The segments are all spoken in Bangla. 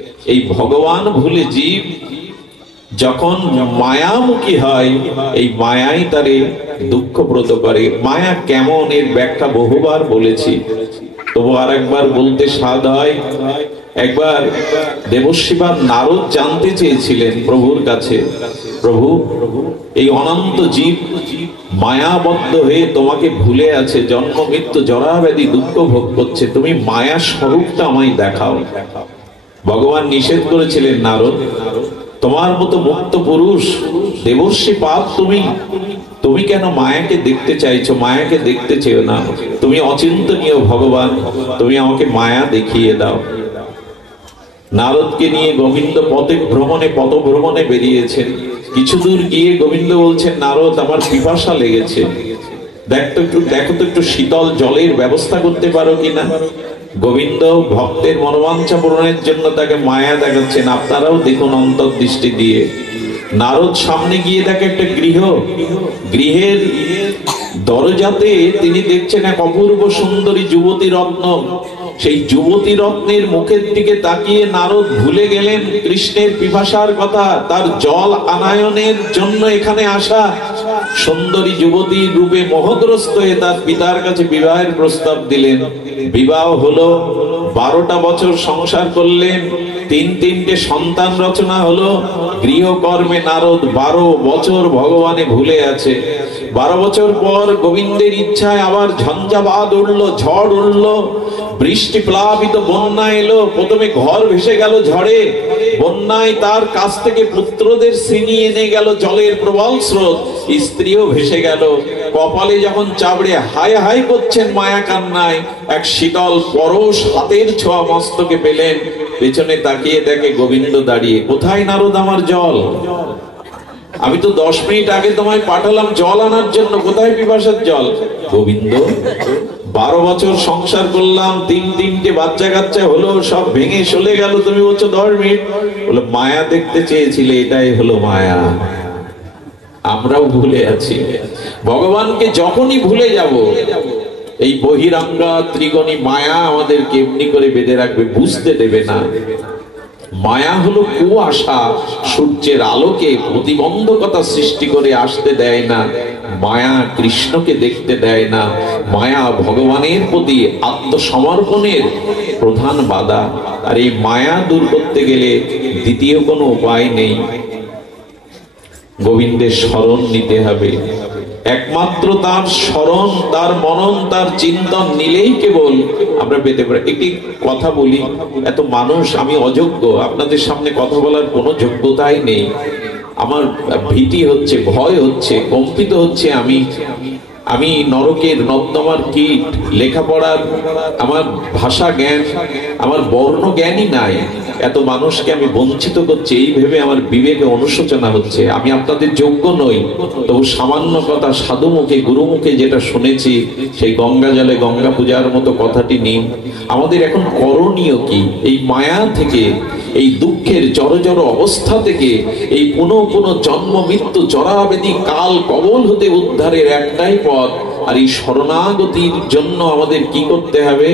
এই ভগবান ভুলে জীব যখন মায়ামুখী হয়, এই মায়াই তারে দুঃখপ্রদ করে। মায়া কেমন এর ব্যাখ্যা বহুবার বলেছি, তবু আর একবার বলতে স্বাদ হয়। একবার দেবশিবা নারদ জানতে চেয়েছিলেন প্রভুর কাছে, প্রভু এই অনন্ত জীব মায়াবদ্ধ হয়ে তোমাকে ভুলে আছে, জন্ম মৃত্যু জরা ব্যাধি দুঃখ ভোগ করছে, তুমি মায়া স্বরূপটা আমায় দেখাও। ভগবান নিষেধ করেছিলেন, নারদ তোমার মতো মুক্ত পুরুষ দেবর্ষি পাপ, তুমি কেন মায়াকে দেখতে চাইছো? মায়াকে দেখতে চেও না, তুমি অচিন্তনীয় ভগবান, তুমি আমাকে মায়া দেখিয়ে দাও। নারদকে নিয়ে গোবিন্দ পথভ্রমণে বেরিয়েছেন। কিছু দূর গিয়ে গোবিন্দ বলছেন, নারদ আমার পিপাসা লেগেছে, দেখো তো একটু শীতল জলের ব্যবস্থা করতে পারো কিনা। গোবিন্দ ভক্তের মনোবাঞ্ছা পূরণের জন্য তাকে মায়া দেখাচ্ছেন। আপনারাও দেখুন অন্তর্দৃষ্টি দিয়ে। নারদ সামনে গিয়ে দেখে একটা গৃহের দরজাতে তিনি দেখছেন এক অপূর্ব সুন্দরী যুবতী রত্ন। সেই যুবতী রত্নের মুখের দিকে তাকিয়ে নারদ ভুলে গেলেন কৃষ্ণের পিপাসার কথা, তার জল আনায়নের জন্য এখানে আসা। সুন্দরী যুবতীর রূপে মোহগ্রস্ত হয়ে তার পিতার কাছে বিবাহের প্রস্তাব দিলেন। বিবাহ হলো, 12টা বছর সংসার করলেন, তিনটে সন্তান রচনা হলো। গৃহকর্মে নারদ 12 বছর ভগবানে ভুলে আছে। 12 বছর পর গোবিন্দের ইচ্ছায় আবার ঝঞ্ঝাবাদ উঠলো, ঝড় উঠলো, বৃষ্টি প্লাবিত বন্যা এলো। প্রথমে ঘর ভেসে গেল ঝড়ে, বন্যায় তার কাছ থেকে পুত্রদের শ্রেণী এনে গেল জলের প্রবল স্রোত, স্ত্রীও ভেসে গেল। কপালে যখন চাবড়ে হায় হায় করছেন মায়া কান্নায়, এক শীতল পরশ হাতের ছোঁয়া মস্তকে পেলেন। পেছনে তাকিয়ে দেখে গোবিন্দ দাঁড়িয়ে। কোথায় নারদ আমার জল? আমি তো 10 মিনিট আগে তোমায় পাঠালাম জল আনার জন্য, কোথায় পিপাসার জল? গোবিন্দ 12 বছর সংসার করলাম, তিনটে বাচ্চা কাচ্চা হলো, সব ভেঙে চলে গেল, তুমি বলছো 10 মিনিট? বলে মায়া দেখতে চেয়েছিলে, এটাই হলো মায়া। আমরাও ভুলে আছি। ভগবানকে যখনই ভুলে যাব, এই বহিরাঙ্গা ত্রিগণী মায়া আমাদেরকে এমনি করে বেঁধে রাখবে, বুঝতে দেবে না। মায়া হলো কুয়াশা, সূর্যের আলোকে প্রতিবন্ধকতা সৃষ্টি করে আসতে দেয় না। মায়া কৃষ্ণকে দেখতে দেয় না। মায়া ভগবানের প্রতি আত্মসমর্পণের প্রধান বাধা। আর এই মায়া দূর করতে গেলে দ্বিতীয় কোনো উপায় নেই, গোবিন্দের শরণ নিতে হবে। একমাত্র তার শরণ, তার মনন, তার চিন্তন নিলেই কেবল আমরা পেতে পারি। একটি কথা বলি, এত মানুষ, আমি অযোগ্য, আপনাদের সামনে কথা বলার কোনো যোগ্যতাই নেই। আমার ভীতি হচ্ছে, ভয় হচ্ছে, কম্পিত হচ্ছে। আমি নরকের নর্দমার কীট, লেখাপড়ার আমার ভাষা জ্ঞান, আমার বর্ণ জ্ঞানই নাই। এত মানুষকে আমি বঞ্চিত করছি, এই ভেবে আমার বিবেকে অনুশোচনা হচ্ছে। আমি আপনাদের যোগ্য নই, তবু সামান্য কথা সাধু মুখে গুরু মুখে যেটা শুনেছি, সেই গঙ্গা জলে গঙ্গা পূজার মতো কথাটি নিন। আমাদের এখন করণীয় কি? এই মায়া থেকে, এই দুঃখের জড় অবস্থা থেকে, এই পুনঃ জন্ম মৃত্যু জরাবেদী কাল কবল হতে উদ্ধারের একটাই পথ। আর এই শরণাগতির জন্য আমাদের কি করতে হবে?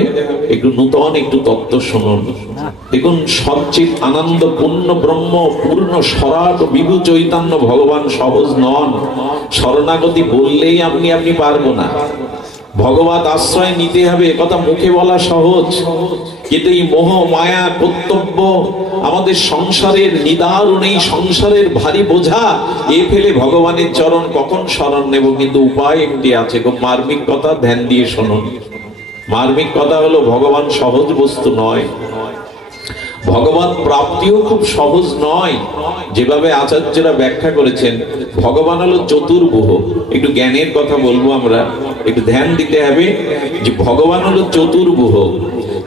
একটু নূতন একটু তত্ত্ব শুনুন। দেখুন, সচ্চিৎ আনন্দ পূর্ণ ব্রহ্ম পূর্ণ স্বরাট বিভু চৈতন্য ভগবান সহজ নন। শরণাগতি বললেই আপনি পারবো না। ভগবত আশ্রয় নিতে হবে, কথা মুখে বলা সহজ, কিন্তু এই মোহ মায়া কর্তব্য আমাদের সংসারের নিদারুণ, এই সংসারের ভারী বোঝা এ ফেলে ভগবানের চরণ কখন শরণ নেব? কিন্তু উপায় একটি আছে, খুব মার্মিক কথা, ধ্যান দিয়ে শুনুন। মার্মিক কথা হলো, ভগবান সহজ বস্তু নয়, ভগবান প্রাপ্তিও খুব সহজ নয়। যেভাবে আচার্যরা ব্যাখ্যা করেছেন, ভগবান হলো চতুর্ভুজ। একটু জ্ঞানের কথা বলবো আমরা, একটু ধ্যান দিতে হবে যে ভগবান হলো চতুর্ভুজ।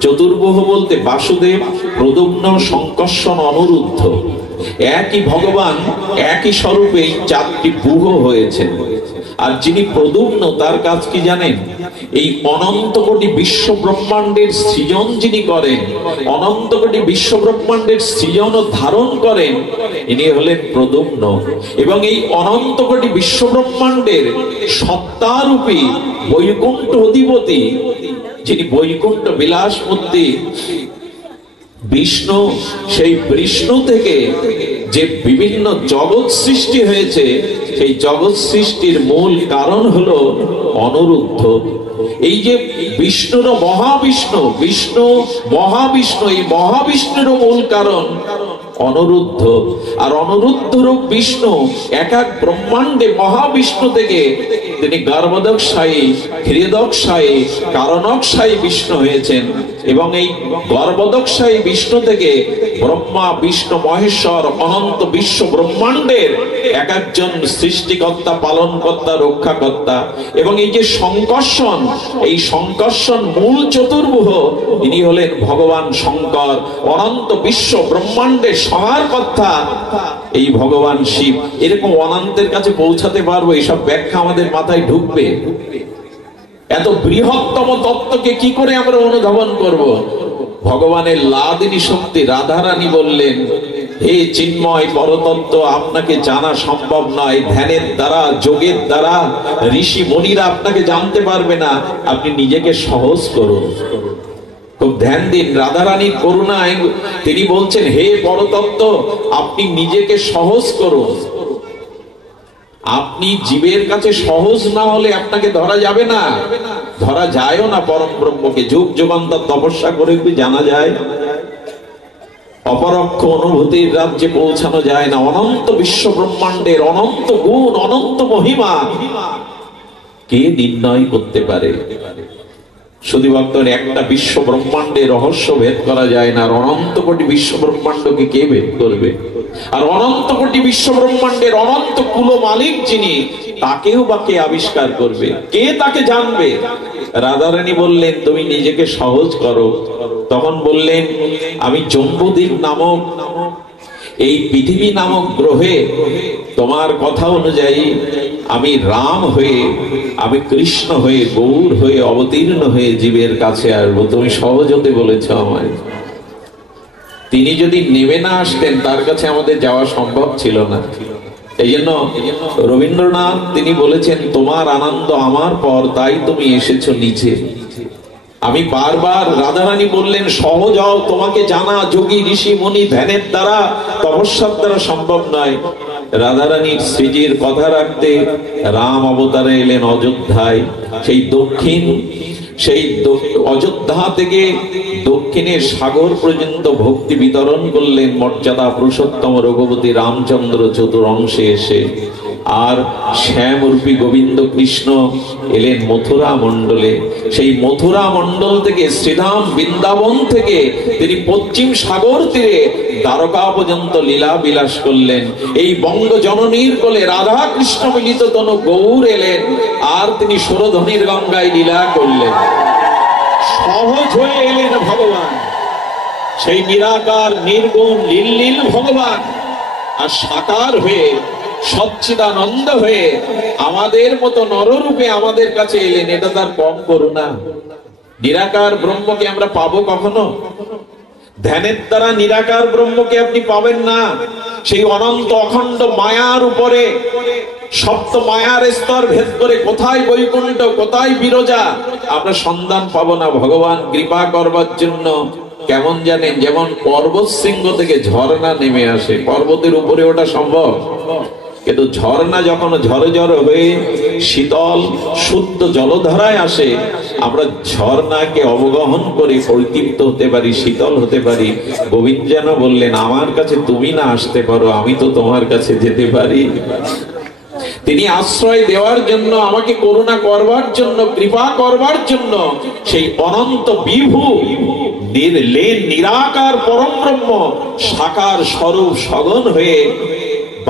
চতুর্ভুজ বলতে বাসুদেব, প্রদ্যুম্ন, সংকর্ষণ, অনিরুদ্ধ, একই ভগবান একই স্বরূপে 4টি ভুজ হয়েছেন। আর যিনি প্রদ্যুম্ন, তার কাজ কি জানেন? এই অনন্ত কোটি বিশ্ব ব্রহ্মাণ্ডের সৃজন যিনি করেন, অনন্ত কোটি বিশ্ব ব্রহ্মাণ্ডের সৃজন ও ধারণ করেন, ইনি হলেন প্রদ্যুম্ন। এবং এই অনন্ত কোটি বিশ্ব ব্রহ্মাণ্ডের সত্তারূপী বৈকুণ্ঠ অধিপতি, যিনি বৈকুণ্ঠ বিলাসমূর্তি, বিষ্ণু, সেই বিষ্ণু থেকে যে বিভিন্ন জগৎ সৃষ্টি হয়েছে, সেই জগৎ সৃষ্টির মূল কারণ হলো অনিরুদ্ধ। এই যে বিষ্ণুর মহাবিষ্ণু, বিষ্ণু মহাবিষ্ণু, এই মহাবিষ্ণুর মূল কারণ অনিরুদ্ধ। আর অনিরুদ্ধ রূপ বিষ্ণু এক এক ব্রহ্মাণ্ডে মহাবিষ্ণু থেকে তিনি গর্ভদক্ষায়ী, হৃদক্ষায়ী, কারণক্ষায়ী বিষ্ণু হয়েছেন। এবং এই গর্ভদক্ষায়ী বিষ্ণু থেকে ব্রহ্মা, বিষ্ণু, মহেশ্বর, অনন্ত বিশ্ব ব্রহ্মাণ্ডের এক একজন সৃষ্টিকর্তা, পালনকর্তা, রক্ষাকর্তা। এবং এই যে সংকর্ষণ, এই সংকর্ষণ মূল চতুর্ভুজ, ইনি হলেন ভগবান শঙ্কর। অনন্ত বিশ্ব ব্রহ্মাণ্ডের সংহারকর্তা এই ভগবান শিব। এরকম অনন্তের কাছে পৌঁছাতে পারবো, এইসব ব্যাখ্যা আমাদের মাথায় ঢুকবে? এত বৃহত্তম তত্ত্বকে কি করে আমরা অনুধাবন করব? ভগবানের লাদিনী শক্তি রাধারানী বললেন, হে চিন্ময় পরতত্ত্ব, আপনাকে জানা সম্ভব নয়। ধ্যানের দ্বারা, যোগের দ্বারা ঋষি মুনিরা আপনাকে জানতে পারবে না। আপনি নিজেকে সহজ করুন, খুব ধ্যান দিন। রাধারানীর করুণায় তিনি বলছেন, হে পরতত্ত্ব, আপনি নিজেকে সহজ করুন। আপনি জীবের কাছে সহজ না হলে আপনাকে ধরা যাবে না, ধরা যায়ও না। পরম ব্রহ্মকে যুগ যুগান্তর তপস্যা করে কি জানা যায়? অপরোক্ষ অনুভূতির রাজ্যে পৌঁছানো যায় না। অনন্ত বিশ্ব ব্রহ্মাণ্ডের অনন্ত গুণ, অনন্ত মহিমা কে নির্ণয় করতে পারে? শুধু ভক্তন, একটা বিশ্ব ব্রহ্মাণ্ডের রহস্য ভেদ করা যায় না। আর অনন্ত কোটি বিশ্ব ব্রহ্মাণ্ডকে কে ভেদ করবে? আর অনন্ত কোটি বিশ্ব ব্রহ্মাণ্ডের অনন্ত কুল মালিক যিনি, তাকেও বা কে আবিষ্কার করবে? কে তাকে জানবে? রাধারানী বললেন, তুমি নিজেকে সহজ করো। তখন বললেন, আমি জম্বুদ্বীপ নামক এই পৃথিবী নামক গ্রহে তোমার কথা অনুযায়ী আমি রাম হয়ে, আমি কৃষ্ণ হয়ে, গৌর হয়ে অবতীর্ণ হয়ে জীবের কাছে আসবো। তুমি সহজ হতে বলেছ আমায়। তিনি যদি নেমে না আসতেন, তার কাছে আমাদের যাওয়া সম্ভব ছিল না। এই জন্য রবীন্দ্রনাথ তিনি বলেছেন, তোমার আনন্দ আমার পর, তাই তুমি এসেছো নিচে। আমি বারবার, রাধারানী বললেন, সহজ হও, তোমাকে জানা যোগী ঋষি মুনি ধ্যানের দ্বারা, তপস্যার দ্বারা সম্ভব নয়। রাধারানীর শ্রীজির কথা রাখতে রাম অবতারে এলেন অযোধ্যায়। সেই দক্ষিণ, সেই অযোধ্যা থেকে দক্ষিণের সাগর পর্যন্ত ভক্তি বিতরণ করলেন মর্যাদা পুরুষোত্তম রঘুপতি রামচন্দ্র চতুরংশে এসে। আর শ্যামরূপী গোবিন্দ কৃষ্ণ এলেন মথুরা মণ্ডলে। সেই মথুরা মণ্ডল থেকে, শ্রীধাম বৃন্দাবন থেকে তিনি পশ্চিম সাগর তীরে দ্বারকা পর্যন্ত লীলা বিলাস করলেন। এই বঙ্গ জননীর কোলে রাধা কৃষ্ণ মিলিত তনু গৌর এলেন, আর তিনি সুরধ্বনির গঙ্গায় লীলা করলেন। সহজ হয়ে এলেন ভগবান, সেই নিরাকার নির্গুণ লীল ভগবান। আর সাকার হয়ে, সচ্চিদানন্দ হয়ে আমাদের মতো নররূপে আমাদের কাছে এলেন। এটা তার কম করুণা। নিরাকার ব্রহ্মকে আমরা পাবো কখনো? ধ্যানের দ্বারা নিরাকার ব্রহ্মকে আপনি পাবেন না। সেই অনন্ত অখণ্ড মায়ার উপরে সপ্ত মায়ার স্তর ভেদ করে কোথায় বৈকুণ্ঠ, কোথায় বিরজা, আমরা সন্ধান পাবো না। ভগবান কৃপা করবার জন্য কেমন জানেন, যেমন পর্বত শৃঙ্গ থেকে ঝর্ণা নেমে আসে, পর্বতের উপরে ওটা সম্ভব, কিন্তু ঝর্ণা যখন ঝরঝর হয়ে শীতল শুদ্ধ জলধারায় আসে, আমরা ঝর্ণাকে অবগাহন করে পরিতৃপ্ত হতে পারি, শীতল হতে পারি। গোবিন্দ যেন বললেন, আমার কাছে তুমি না আসতে পারো, আমি তো তোমার কাছে যেতে পারি। তিনি আশ্রয় দেওয়ার জন্য, আমাকে করুণা করবার জন্য, কৃপা করবার জন্য সেই অনন্ত বিভু নিরাকার পরম ব্রহ্ম সাকার স্বরূপ সগন হয়ে,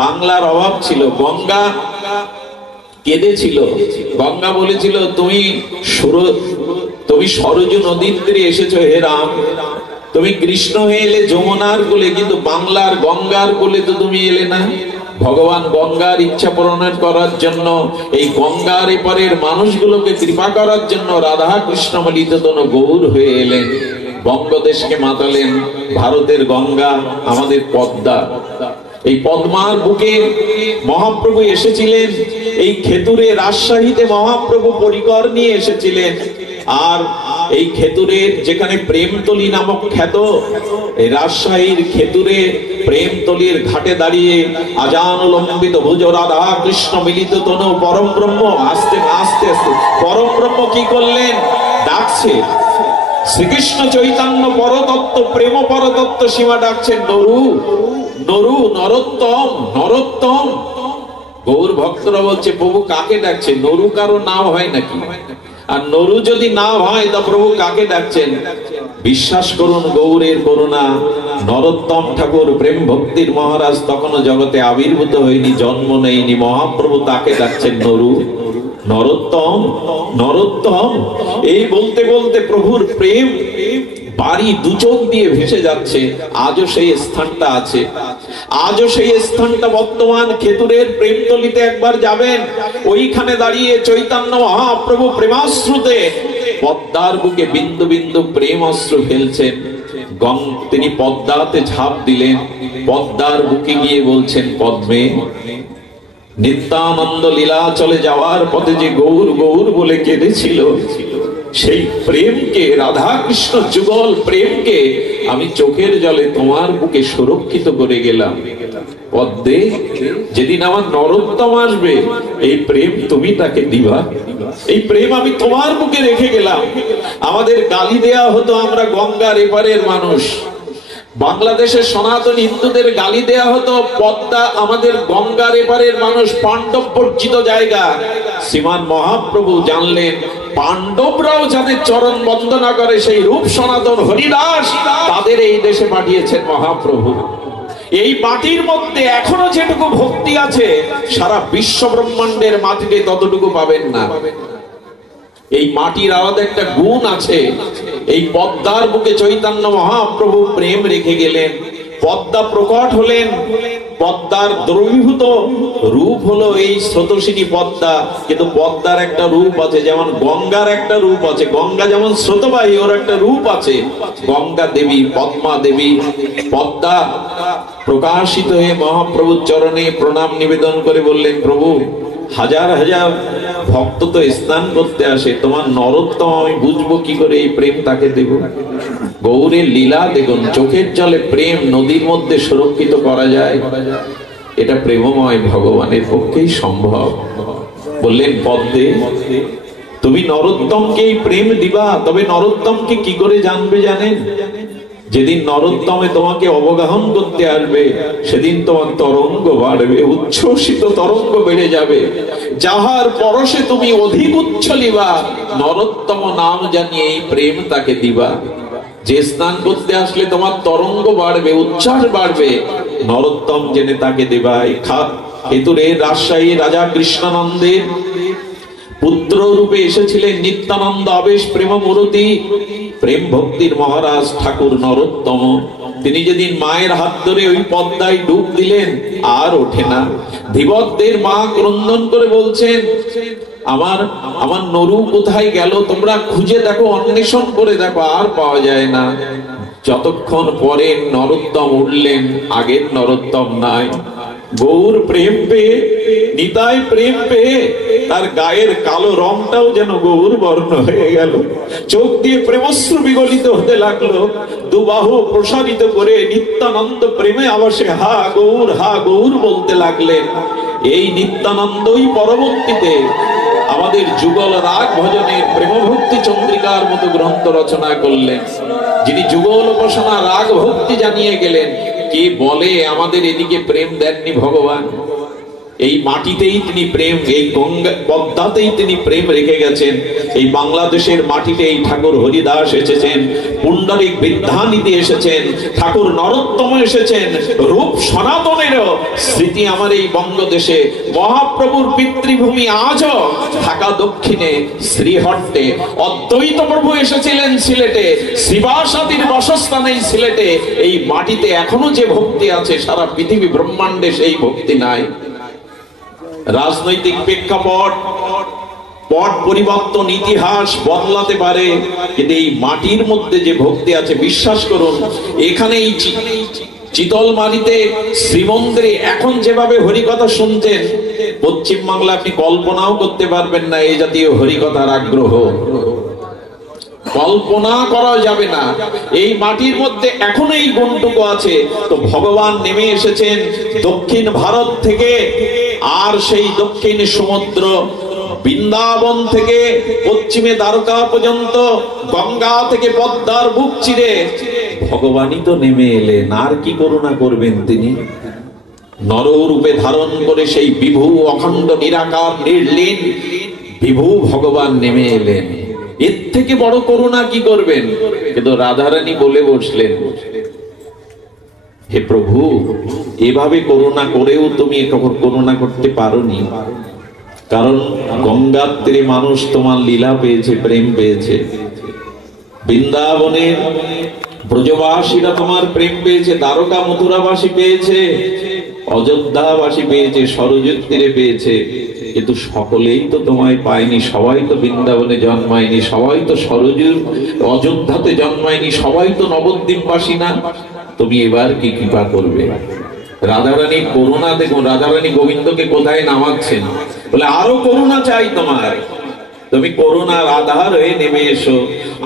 বাংলার অভাব ছিল, গঙ্গা কেঁদেছিল। গঙ্গা বলেছিল, তুমি সরজু নদীর তীরে এসেছো হে রাম, তুমি কৃষ্ণ হয়ে এলে যমুনার কোলে, কিন্তু বাংলার গঙ্গার কোলে তো তুমি এলে না। ভগবান গঙ্গার ইচ্ছা পূরণ করার জন্য, এই গঙ্গার এপারের মানুষগুলোকে কৃপা করার জন্য রাধা কৃষ্ণ মিলিত তনু গৌর হয়ে এলেন। বঙ্গদেশকে মাতালেন। ভারতের গঙ্গা আমাদের পদ্মা, এই পদ্মার বুকে মহাপ্রভু এসেছিলেন। এই খেতুরে রাজশাহীতে মহাপ্রভু পরিকর নিয়ে এসেছিলেন। আর এই খেতুরের যেখানে প্রেমতলি নামক খ্যাত, এই রাজশাহীর খেতুরে প্রেমতলির ঘাটে দাঁড়িয়ে আজান লম্বিত ভুজ রাধা কৃষ্ণ মিলিত তনু পরম ব্রহ্ম, আস্তে আস্তে আস্তে পরম ব্রহ্ম কি করলেন, ডাকছে শ্রীকৃষ্ণ চৈতন্য পরতত্ত্ব, প্রেম পরতত্ত্ব সীমা ডাকছেন নরু নরু, নরোত্তম নরোত্তম। গৌর ভক্তরা বলছে প্রভু কাকে ডাকছে, নরু কারো নাম হয় নাকি? আর নরু যদি নাম হয় তা প্রভু কাকে ডাকছেন? বিশ্বাস করুন গৌরের করুণা, নরোত্তম ঠাকুর প্রেম ভক্তির মহারাজ তখনও জগতে আবির্ভূত হয়নি, জন্ম নেয়নি, মহাপ্রভু তাকে ডাকছেন নরু নরোত্তম নরোত্তম। এই বলতে বলতে প্রভুর প্রেম বাড়ি দু চোখ দিয়ে ভেসে যাচ্ছে। আজও সেই স্থানটা আছে, আজও সেই স্থানটা বর্তমান খেতুরের প্রেমতলিতে একবার যাবেন, ওইখানে দাঁড়িয়ে চৈতন্য মহাপ্রভু প্রেমাশ্রুতে পদ্মার বুকে বিন্দু বিন্দু প্রেম অস্ত্র ফেলছেন। তিনি পদ্মাতে ঝাঁপ দিলেন, পদ্মার বুকে গিয়ে বলছেন পদ্মে নিত্যানন্দ লীলা চলে যাওয়ার পথে যে গৌর গৌর বলে কেঁদেছিল, সেই প্রেমকে, রাধা কৃষ্ণ যুগল প্রেমকে আমি চোখের জলে তোমার বুকে সুরক্ষিত করে গেলাম। পদ্মে যেদিন আমার নরোত্তম আসবে, এই প্রেম তুমি তাকে দিবা, এই প্রেম আমি তোমার বুকে রেখে গেলাম। আমাদের গালি দেয়া হতো, আমরা গঙ্গার এপারের মানুষ, বাংলাদেশের সনাতন হিন্দুদের গালি দেয়া হতো পদ্মা আমাদের গঙ্গার এপারের মানুষ, পাণ্ডব বর্জিত জায়গা। শ্রীমান মহাপ্রভু জানলেন পাণ্ডবরাও যাদের চরণ বন্দনা করে সেই রূপ সনাতন হরিদাস, তাদের এই দেশে পাঠিয়েছেন মহাপ্রভু। এই মাটির মধ্যে এখনো যেটুকু ভক্তি আছে সারা বিশ্ব ব্রহ্মাণ্ডের মাটিতে ততটুকু পাবেন না। এই মাটির আলাদা একটা গুণ আছে। এই পদ্মার বুকে চৈতন্য মহাপ্রভু প্রেম রেখে গেলেন, পদ্মা প্রকট হলেন। পদ্মার দ্রবীভূত রূপ হলো এই স্রোতস্বিনী পদ্মা, কিন্তু পদ্মার একটা রূপ আছে, যেমন গঙ্গার একটা রূপ আছে। গঙ্গা যেমন স্রোতবাহী, ওর একটা রূপ আছে, গঙ্গা দেবী, পদ্মা দেবী। পদ্মা প্রকাশিত হয়ে মহাপ্রভুর চরণে প্রণাম নিবেদন করে বললেন, প্রভু হাজার হাজার ভক্ত তো স্নান করতে আসে, তোমার নরোত্তম আমি বুঝবো কি করে এই প্রেম তাকে দেব? গৌরের লীলা দেখুন, চোখের জলে প্রেম নদীর মধ্যে সুরক্ষিত করা যায়, এটা প্রেমময় ভগবানের পক্ষেই সম্ভব। বললেন পদ্মে তুমি নরোত্তমকে এই প্রেম দিবা, তবে নরোত্তমকে কি করে জানবে জানেন? যেদিন নরোত্তমে তোমাকে অবগাহন করতে আসবে, সেদিন তোমার তরঙ্গ বাড়বে, উচ্ছ্বসিত তরঙ্গ বেড়ে যাবে। যাহার পরশে তুমি অধিক উচ্ছলিবা, নরোত্তম নাম জানিয়ে এই প্রেম তাকে দিবা। যে স্নান করতে আসলে তোমার তরঙ্গ বাড়বে, উচ্ছ্বাস বাড়বে, নরোত্তম জেনে তাকে দিবা। খেতুরে রাজশাহী রাজা কৃষ্ণানন্দের পুত্র রূপে এসেছিলেন নিত্যানন্দ আবেশ প্রেম মূরতি, প্রেম ভক্তির মহারাজ ঠাকুর নরোত্তম। তিনি যেদিন মায়ের হাত ধরে ওই পদ্মায় ডুব দিলেন, আর ওঠে না। ধীবরদের মা ক্রন্দন করে বলছেন, আমার আমার নরু কোথায় গেল? তোমরা খুঁজে দেখো, অন্বেষণ করে দেখো, আর পাওয়া যায় না। যতক্ষণ পরে নরোত্তম উঠলেন, আগের নরোত্তম নাই। গৌর প্রেম পেয়ে, নিতাই প্রেম পেয়ে তার গায়ের কালো রংটাও যেন গৌর বর্ণ হয়ে গেল। চোখ দিয়ে প্রেমশ্রু বিগলিত হতে লাগলো। দুবাহু প্রসারিত করে নিত্যানন্দ প্রেমে আবাসে হা গৌর বলতে লাগলেন। এই নিত্যানন্দই পরবর্তীতে আমাদের যুগল রাগ ভজনের প্রেমভক্তি চন্দ্রিকার মতো গ্রন্থ রচনা করলেন, যিনি যুগল উপাসনা রাগ ভক্তি জানিয়ে গেলেন। কে বলে আমাদের এদিকে প্রেম দেননি ভগবান? এই মাটিতেই তিনি প্রেম, এই গঙ্গা পদ্মাতেই তিনি প্রেম রেখে গেছেন। এই বাংলাদেশের মাটিতে এই ঠাকুর হরিদাস এসেছেন, পুণ্ডরিক বিদ্যানিধি এসেছেন, ঠাকুর নরোত্তম এসেছেন। রূপ সনাতনেরও স্মৃতি আমার এই বঙ্গদেশে। মহাপ্রভুর পিতৃভূমি আজও ঢাকা দক্ষিণে শ্রীহট্টে। অদ্বৈত প্রভু এসেছিলেন সিলেটে, শ্রীবাসাদির বাসস্থান এই সিলেটে। এই মাটিতে এখনো যে ভক্তি আছে, সারা পৃথিবী ব্রহ্মাণ্ডে সেই ভক্তি নাই। রাজনৈতিক প্রেক্ষাপট, পট পরিবর্তন, ইতিহাস বদলাতে পারে, কিন্তু এই মাটির মধ্যে যে ভক্তি আছে, বিশ্বাস করুন। এখানেই চিতলমারিতে শ্রীমন্দিরে এখন যেভাবে হরিকথা শুনছেন, পশ্চিম বাংলা আপনি কল্পনাও করতে পারবেন না এই জাতীয় হরিকথার আগ্রহ। কল্পনা করা যাবে না। এই মাটির মধ্যে এখনো এই গুণটুকু আছে। তো ভগবান নেমে এসেছেন দক্ষিণ ভারত থেকে, আর সেই দক্ষিণ সমুদ্র বৃন্দাবন থেকে পশ্চিমে দ্বারকা পর্যন্ত, গঙ্গা থেকে পদ্মার বুক চিরে ভগবানই তো নেমে এলেন। আর কি করুণা করবেন তিনি? নররূপে ধারণ করে সেই বিভু অখণ্ড নিরাকার নির্লীন বিভু ভগবান নেমে এলেন। এর থেকে বড় করুণা কি করবেন? কিন্তু রাধারানী বলে বসলেন, হে প্রভু, এভাবে করুণা করেও তুমি কখন করুণা করতে পারোনি। কারণ গঙ্গার তীরে মানুষ তোমার লীলা পেয়েছে, প্রেম পেয়েছে। বৃন্দাবনের ব্রজবাসীরা তোমার প্রেম পেয়েছে, দ্বারকা মথুরাবাসী পেয়েছে, অযোধ্যাবাসী পেয়েছে, সরযূর তীরে পেয়েছে। কিন্তু সকলেই তো তোমায় পায়নি। সবাই তো বৃন্দাবনে জন্মায়নি, সবাই তো সরযূর অযোধ্যাতে জন্মায়নি, সবাই তো নবদ্বীপবাসী না। তুমি এবার কি কৃপা করবে? রাধারানী করুণা দেখুন, রাধারানী গোবিন্দকে কোথায় নামাচ্ছেন, বলে আরো করুণা চাই তোমার। তুমি করুণার আধার হয়ে নেমে এসো,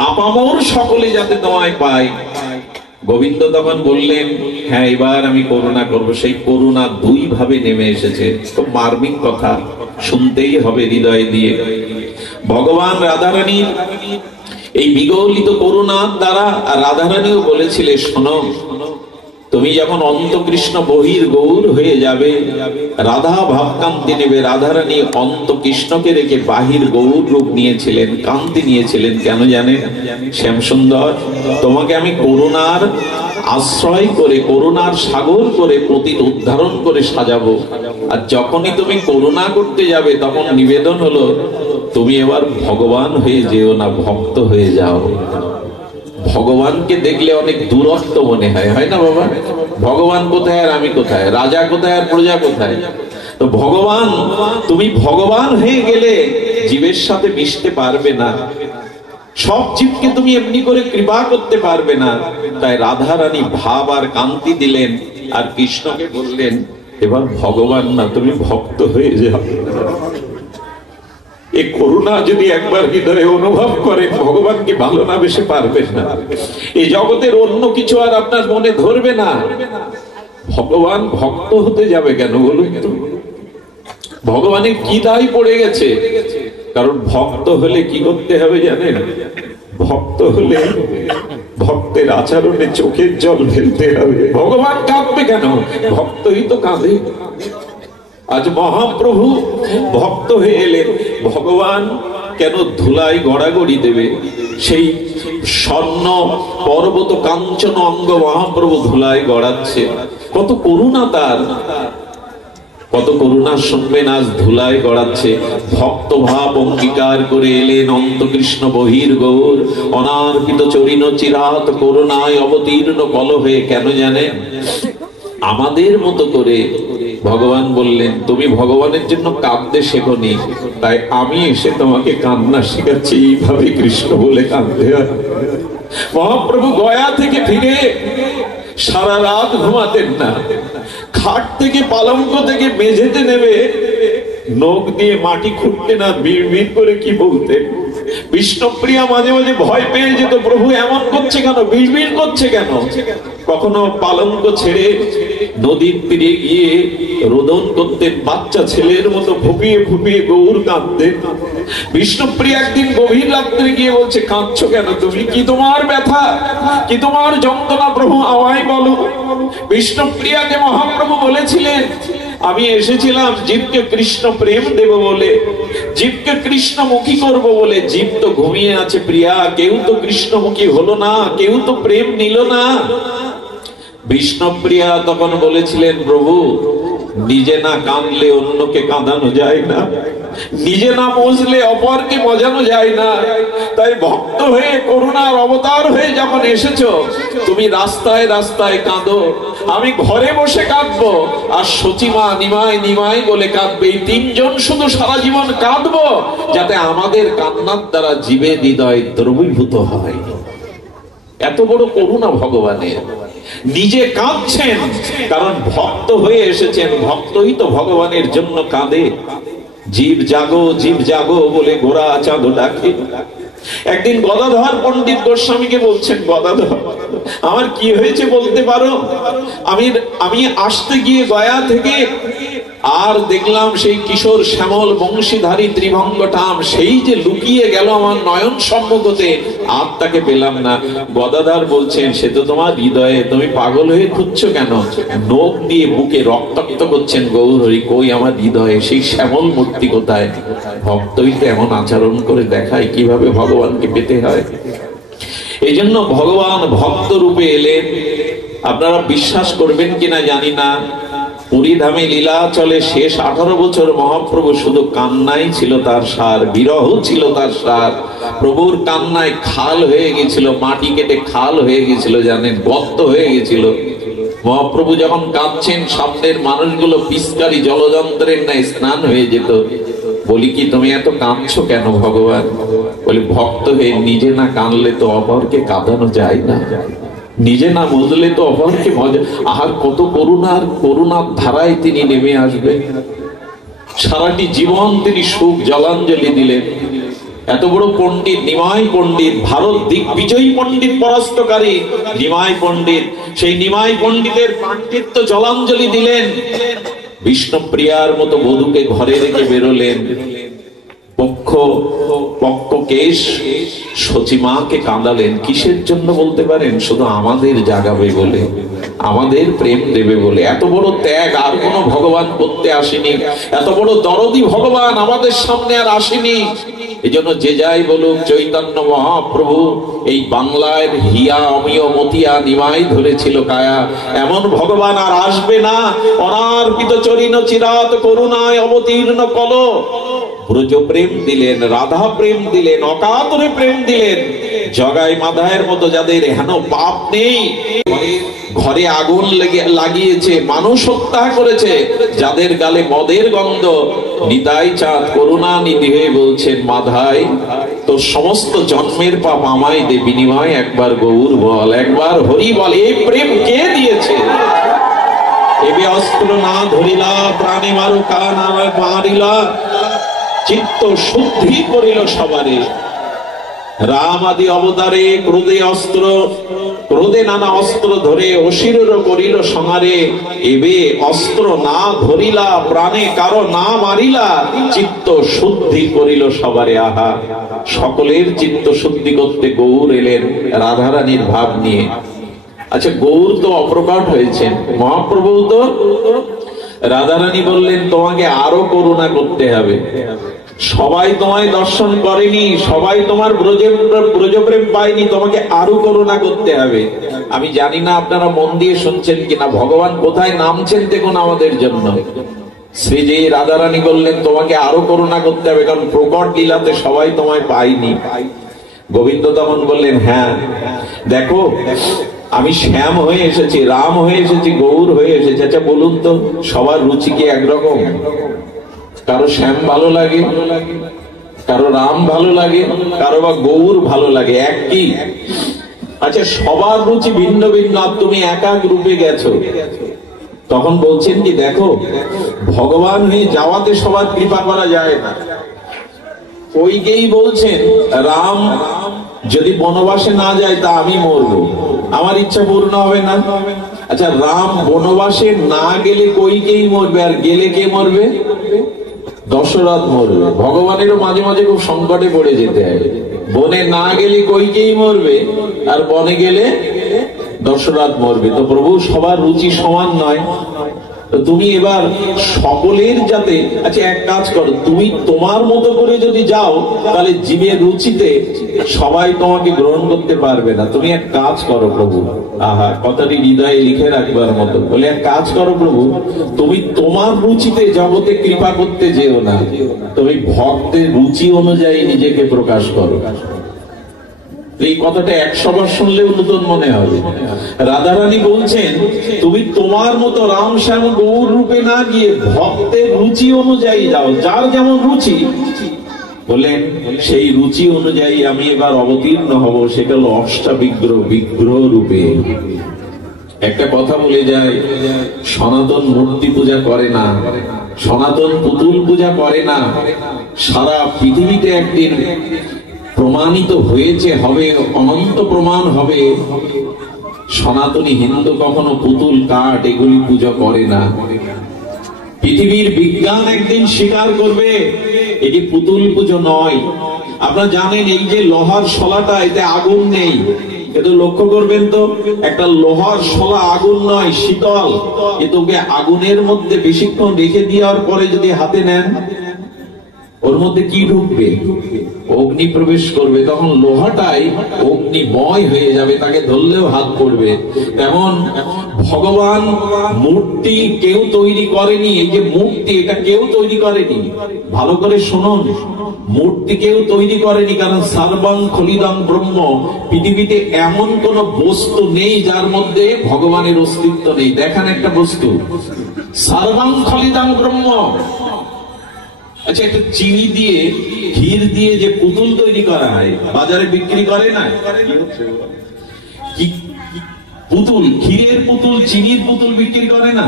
আপামর সকলে যাতে তোমায় পায়। গোবিন্দ তখন বললেন, হ্যাঁ এবার আমি করুণা করব। সেই করুণা দুই ভাবে নেমে এসেছে। খুব মার্মিক কথা, শুনতেই হবে হৃদয় দিয়ে। ভগবান রাধারানীর এই বিগলিত করুণার দ্বারা রাধারানীও বলেছিলেন, শোনো, তুমি যখন অন্ত কৃষ্ণ বহির গৌর হয়ে যাবে, রাধা ভাবকান্তি নেবে। রাধারানী অন্ত কৃষ্ণকে রেখে বাহির গৌর রূপ নিয়েছিলেন, কান্তি নিয়েছিলেন। কেন জানেন? শ্যাম সুন্দর, তোমাকে আমি করুণার আশ্রয় করে, করুণার সাগর করে, পতিত উদ্ধারণ করে সাজাবো। আর যখনই তুমি করুণা করতে যাবে, তখন নিবেদন হলো, তুমি এবার ভগবান হয়ে যেও না, ভক্ত হয়ে যাও। ভগবানকে দেখলে অনেক দূরত্ব মনে হয়, হয় না বাবা? ভগবান কোথায় আর আমি কোথায়, রাজা কোথায় আর প্রজা কোথায়? তো ভগবান, তুমি ভগবান হয়ে গেলে জীবের সাথে মিশতে পারবে না, সব জীবকে তুমি এমনি করে কৃপা করতে পারবে না। তাই রাধারানী ভাব আর কান্তি দিলেন, আর কৃষ্ণকে বললেন, এবার ভগবান না, তুমি ভক্ত হয়ে যাও। এই করুণা যদি একবার হৃদয়ে অনুভব করে, ভগবানকে ভালো না বেশি পারবেন না। এই জগতের অন্য কিছু আর আপনার মনে ধরবে না। ভগবান ভক্ত হতে যাবে কেন বলুন তো? ভগবানের কি দায় পড়ে গেছে? কারণ ভক্ত হলে কি করতে হবে জানেন? ভক্ত হলে ভক্তের আচরণে চোখের জল ফেলতে হবে। ভগবান কাঁদবে কেন? ভক্তই তো কাঁদে। আজ মহাপ্রভু ভক্ত হয়ে এলেন, ভগবান কেন ধুলাই গড়াগড়ি দেবে? সেই স্বর্ণ পর্বত কাঞ্চন অঙ্গ মহাপ্রভু ধুলাই গড়াচ্ছে। কত করুণা তার, কত করুণা শুনবেন। আজ ধুলাই গড়াচ্ছে। ভক্ত ভাব অঙ্গীকার করে এলেন অন্ত কৃষ্ণ বহির গৌর, অনার্পিত চরিণ চিরাত করুণায় অবতীর্ণ কল হয়ে। কেন জানেন? আমাদের মতো করে ভগবান বললেন, তুমি ভগবানের জন্য কাঁদতে শেখনি, তাই আমি এসে তোমাকে কান্না শেখাচ্ছি। এইভাবে কৃষ্ণ বলে কাঁদতে হয়। মহাপ্রভু গয়া থেকে ফিরে সারা রাত ঘুমাতেন না। খাট থেকে, পালঙ্ক থেকে মেঝেতে নেবে নখ দিয়ে মাটি খুঁড়তে না, বিড়বিড় করে কি বলতেন। বিষ্ণুপ্রিয়া মাঝে মাঝে ভয় পেয়ে যেত, প্রভু এমন করছে কেন, বিড়বিড় করছে কেন? কখনো পালঙ্ক ছেড়ে নদীর তীরে গিয়ে রোদন করতেন, বাচ্চা ছেলের মতো ফুপিয়ে ফুপিয়ে গৌর কাঁদতেন। বিষ্ণুপ্রিয়া একদিন গভীর রাত্রে গিয়ে বলছে, কাঁদছো কেন তুমি? কি তোমার ব্যথা, কি তোমার যন্ত্রণা, প্রভু আমায় বলো। বিষ্ণুপ্রিয়াকে মহাপ্রভু বলেছিলেন, আমি এসেছিলাম জীবকে কৃষ্ণ প্রেম দেব বলে, জীবকে কৃষ্ণমুখী করব বলে। জীব তো ঘুমিয়ে আছে প্রিয়া, কেউ তো কৃষ্ণমুখী হলো না, কেউ তো প্রেম নিল না। বিষ্ণুপ্রিয়া তখন বলেছিলেন, প্রভু নিজে না কাঁদলে অন্যকে কাঁদানো যায় না, নিজে না মজলে অপরকে মজানো যায় না। তাই ভক্ত হয়ে করুণার অবতার হয়ে যখন এসেছো, তুমি রাস্তায় রাস্তায় কাঁদো, আমি ঘরে বসে কাঁদবো, আর সচিমা নিমাই নিমাই বলে কাঁদবে। এই তিনজন শুধু সারা জীবন কাঁদবো, যাতে আমাদের কান্নার দ্বারা জীবের হৃদয় দ্রবীভূত হয়। এত বড় করুণা ভগবানের। নিজে কাঁদছেন কারণ ভক্ত হয়ে এসেছেন, ভক্তই তো ভগবানের জন্য কাঁদে। জীব জাগো, জীব জাগো বলে গোরা চাঁদ ডাকে। একদিন গদাধর পণ্ডিত গোস্বামীকে বলছেন, গদাধর আমার কি হয়েছে বলতে পারো? আমি আসতে গিয়ে গয়া থেকে আর দেখলাম সেই কিশোর শ্যামল বংশীধারী ত্রিভঙ্গটাম সেই যে লুকিয়ে গেল আমার নয়ন সম্মুখতে, আর তাকে পেলাম না। গদাধর বলছেন, সে তো তোমার হৃদয়ে, তুমি পাগল হয়ে খুঁজছো কেন? নখ দিয়ে বুকে রক্তাক্ত করছেন গৌর হরি, কই আমার হৃদয়ে সেই শ্যামল মূর্তি কোথায়? ভক্তই তো এমন আচরণ করে দেখায় কিভাবে ভগবানকে পেতে হয়। এই জন্য ভগবান ভক্ত রূপে এলেন। আপনারা বিশ্বাস করবেন কিনা জানি না, পুরী ধামে লীলা চলে শেষ 18 বছর মহাপ্রভু শুধু কান্নাই ছিল তার সার, বিরহ ছিল তার সার। প্রভুর কান্নায় খাল হয়ে গেছিল, মাটি কেটে খাল হয়ে গেছিল, জানেন, গর্ত হয়ে গেছিল। মহাপ্রভু যখন কাঁদছেন, সামনের মানুষগুলো পিস্কারি জলযন্ত্রের ন্যায় স্নান হয়ে যেত। বলি কি তুমি এত কাঁদছো কেন ভগবান? বলি ভক্ত হয়ে নিজে না কাঁদলে তো অপরকে কাঁদানো যায় না, নিজে না মজলে তো অপরকে মজা। আহার কত করুণার ধারায় তিনি নেমে আসবেন। সারাটি জীবন তিনি সুখ জলাঞ্জলি দিলেন। এত বড় পণ্ডিত নিমাই পণ্ডিত, ভারত দিগ্বিজয়ী পণ্ডিত পরাস্তকারী নিমাই পণ্ডিত, সেই নিমাই পণ্ডিতের পাণ্ডিত্য জলাঞ্জলি দিলেন। বিষ্ণুপ্রিয়ার মতো বধূকে ঘরে রেখে বেরোলেন। পক্ষকেশ সচিমাকে কাঁদালেন। কিসের জন্য বলতে পারেন? শুধু আমাদের জাগাবে বলে, আমাদের প্রেম দেবে বলে। এত বড় ত্যাগ আর কোন ভগবান করতে আসেনি, এত বড় দরদি ভগবান আমাদের সামনে আর আসেনি। এই জন্য যে যাই বলুক, চৈতন্য মহাপ্রভু এই বাংলায় হিয়া অমিয় মতিয়া নিমাই ধরেছিল কায়া, এমন ভগবান আর আসবে না। অনার্পিত চরিণ চিরাত করুণায় অবতীর্ণ কল। ব্রজ প্রেম দিলেন, রাধা প্রেম দিলেন, অকাতরে প্রেম দিলেন। জগাই মাধায়ের মতো যাদের হেন পাপ নেই, ঘরে আগুন লাগিয়েছে, মানুষ হত্যা করেছে, যাদের গালে মদের গন্ধ, নিতাই চাঁদ করুণা নিধি হয়ে বলছেন, মাধাই তোর সমস্ত জন্মের পাপ আমায় দে, বিনিময় একবার গৌর বল, একবার হরি বল। এই প্রেম কে দিয়েছে? এবে অস্ত্র না ধরিলা, প্রাণে মারু কান মারিলা, চিত্ত শুদ্ধি করিল সবারে। রাম আদি অবতারে ক্রোধে নানা অস্ত্র ধরে অসিরের করিল সংহারে। এবে অস্ত্র না ধরিলা, প্রাণে কারো না মারিলা, চিত্ত শুদ্ধি করিল সবারে। আহা, সকলের চিত্ত শুদ্ধি করতে গৌর এলেন রাধারানীর ভাব নিয়ে। আচ্ছা, গৌর তো অপ্রকট হয়েছেন, মহাপ্রভু তো। রাধারানী বললেন, তোমাকে আরো করুণা করতে হবে। সবাই তোমায় দর্শন করেনি, সবাই তোমার ব্রজপ্রেম পায়নি, তোমাকে আরো করুণা করতে হবে। আমি জানি না আপনারা মন দিয়ে শুনছেন কিনা, ভগবান কোথায় নামছেন দেখুন আমাদের জন্য। শ্রীজি রাধারানী বললেন, তোমাকে আরো করুণা করতে হবে, কারণ প্রকট লীলাতে সবাই তোমায় পায়নি। গোবিন্দ তখন বললেন, হ্যাঁ দেখো, আমি শ্যাম হয়ে এসেছি, রাম হয়ে এসেছি, গৌর হয়ে এসেছি। আচ্ছা বলুন তো, সবার রুচি কি একরকম? কারো শ্যাম ভালো লাগে, কারো রাম ভালো লাগে, কারো বা গৌর ভালো লাগে, এক কি? আচ্ছা, সবার রুচি ভিন্ন ভিন্ন, আর তুমি এক এক রূপে গেছো। তখন বলছেন কি, দেখো ভগবান হয়ে যাওয়াতে সবার কৃপা করা যায় না। ওইকেই বলছেন, রাম যদি বনবাসে না যায় তা আমি মরবো, আমার ইচ্ছা পূর্ণ হবে না। আচ্ছা, রাম বনবাসে না গেলে কইকেই মরবে, আর গেলে কে মরবে? দশরথ মরবে। ভগবানেরও মাঝে মাঝে খুব সংকটে পড়ে যেতে হয়। বনে না গেলে কইকেই মরবে, আর বনে গেলে দশরথ মরবে। তো প্রভু সবার রুচি সমান নয়। তুমি এবার সকলের যাতে, আচ্ছা এক কাজ করো, তুমি তোমার মতো করে যদি যাও, তাহলে জীবের রুচিতে সবাই তোমাকে গ্রহণ করতে পারবে না। তুমি এক কাজ করো প্রভু, আহা, কথাটি হৃদয়ে লিখে রাখবার মতো। বলে এক কাজ করো প্রভু, তুমি তোমার রুচিতে জগতে কৃপা করতে যেও না, তুমি ভক্তের রুচি অনুযায়ী নিজেকে প্রকাশ করো। এই কথাটা 100 বার শুনলেও নতুন মনে হবে। রাধারানী বলছেন, তুমি তোমার মতো রাম শ্যাম গৌর রূপে না গিয়ে ভক্তের রুচি অনুযায়ী যাও, যার যেমন রুচি। বলেন, সেই রুচি অনুযায়ী আমি এবার অবতীর্ণ হব, সেটা হলো বিগ্রহ রূপে। একটা কথা বলে যায়, সনাতন মূর্তি পূজা করে না, সনাতন পুতুল পূজা করে না। সারা পৃথিবীতে একদিন প্রমাণিত হয়েছে, হবে, অনন্ত প্রমাণ হবে। সনাতনী হিন্দু কখনো পুতুল, কাঠ এগুলি পুজো করে না। পৃথিবীর বিজ্ঞান একদিন স্বীকার করবে এটি পুতুল পুজো নয়। আপনারা জানেন এই যে লোহার শলাটা, এতে আগুন নেই, কিন্তু লক্ষ্য করবেন তো, একটা লোহার শলা আগুন নয়, শীতল, কিন্তু ওকে আগুনের মধ্যে বেশিক্ষণ রেখে দেওয়ার পরে যদি হাতে নেন, ওর মধ্যে কি ঢুকবে? অগ্নি প্রবেশ করবে, তখন লোহাটাই অগ্নিময় হয়ে যাবে, তাকে ধরলেও হাত পড়বে। তেমন ভগবান মূর্তি কেউ তৈরি করেনি। এই যে মূর্তি, এটা কেউ তৈরি করেনি, ভালো করে শুনুন, মূর্তি কেউ তৈরি করেনি, কারণ সর্বং খলিদং ব্রহ্ম। পৃথিবীতে এমন কোন বস্তু নেই যার মধ্যে ভগবানের অস্তিত্ব নেই। দেখেন একটা বস্তু, সর্বং খলিদং ব্রহ্ম। আচ্ছা, একটা চিনি দিয়ে, ক্ষীর দিয়ে যে পুতুল তৈরি করা হয়, বাজারে বিক্রি করে না, কি পুতুল, ক্ষীরের পুতুল, চিনির পুতুল বিক্রি করে না।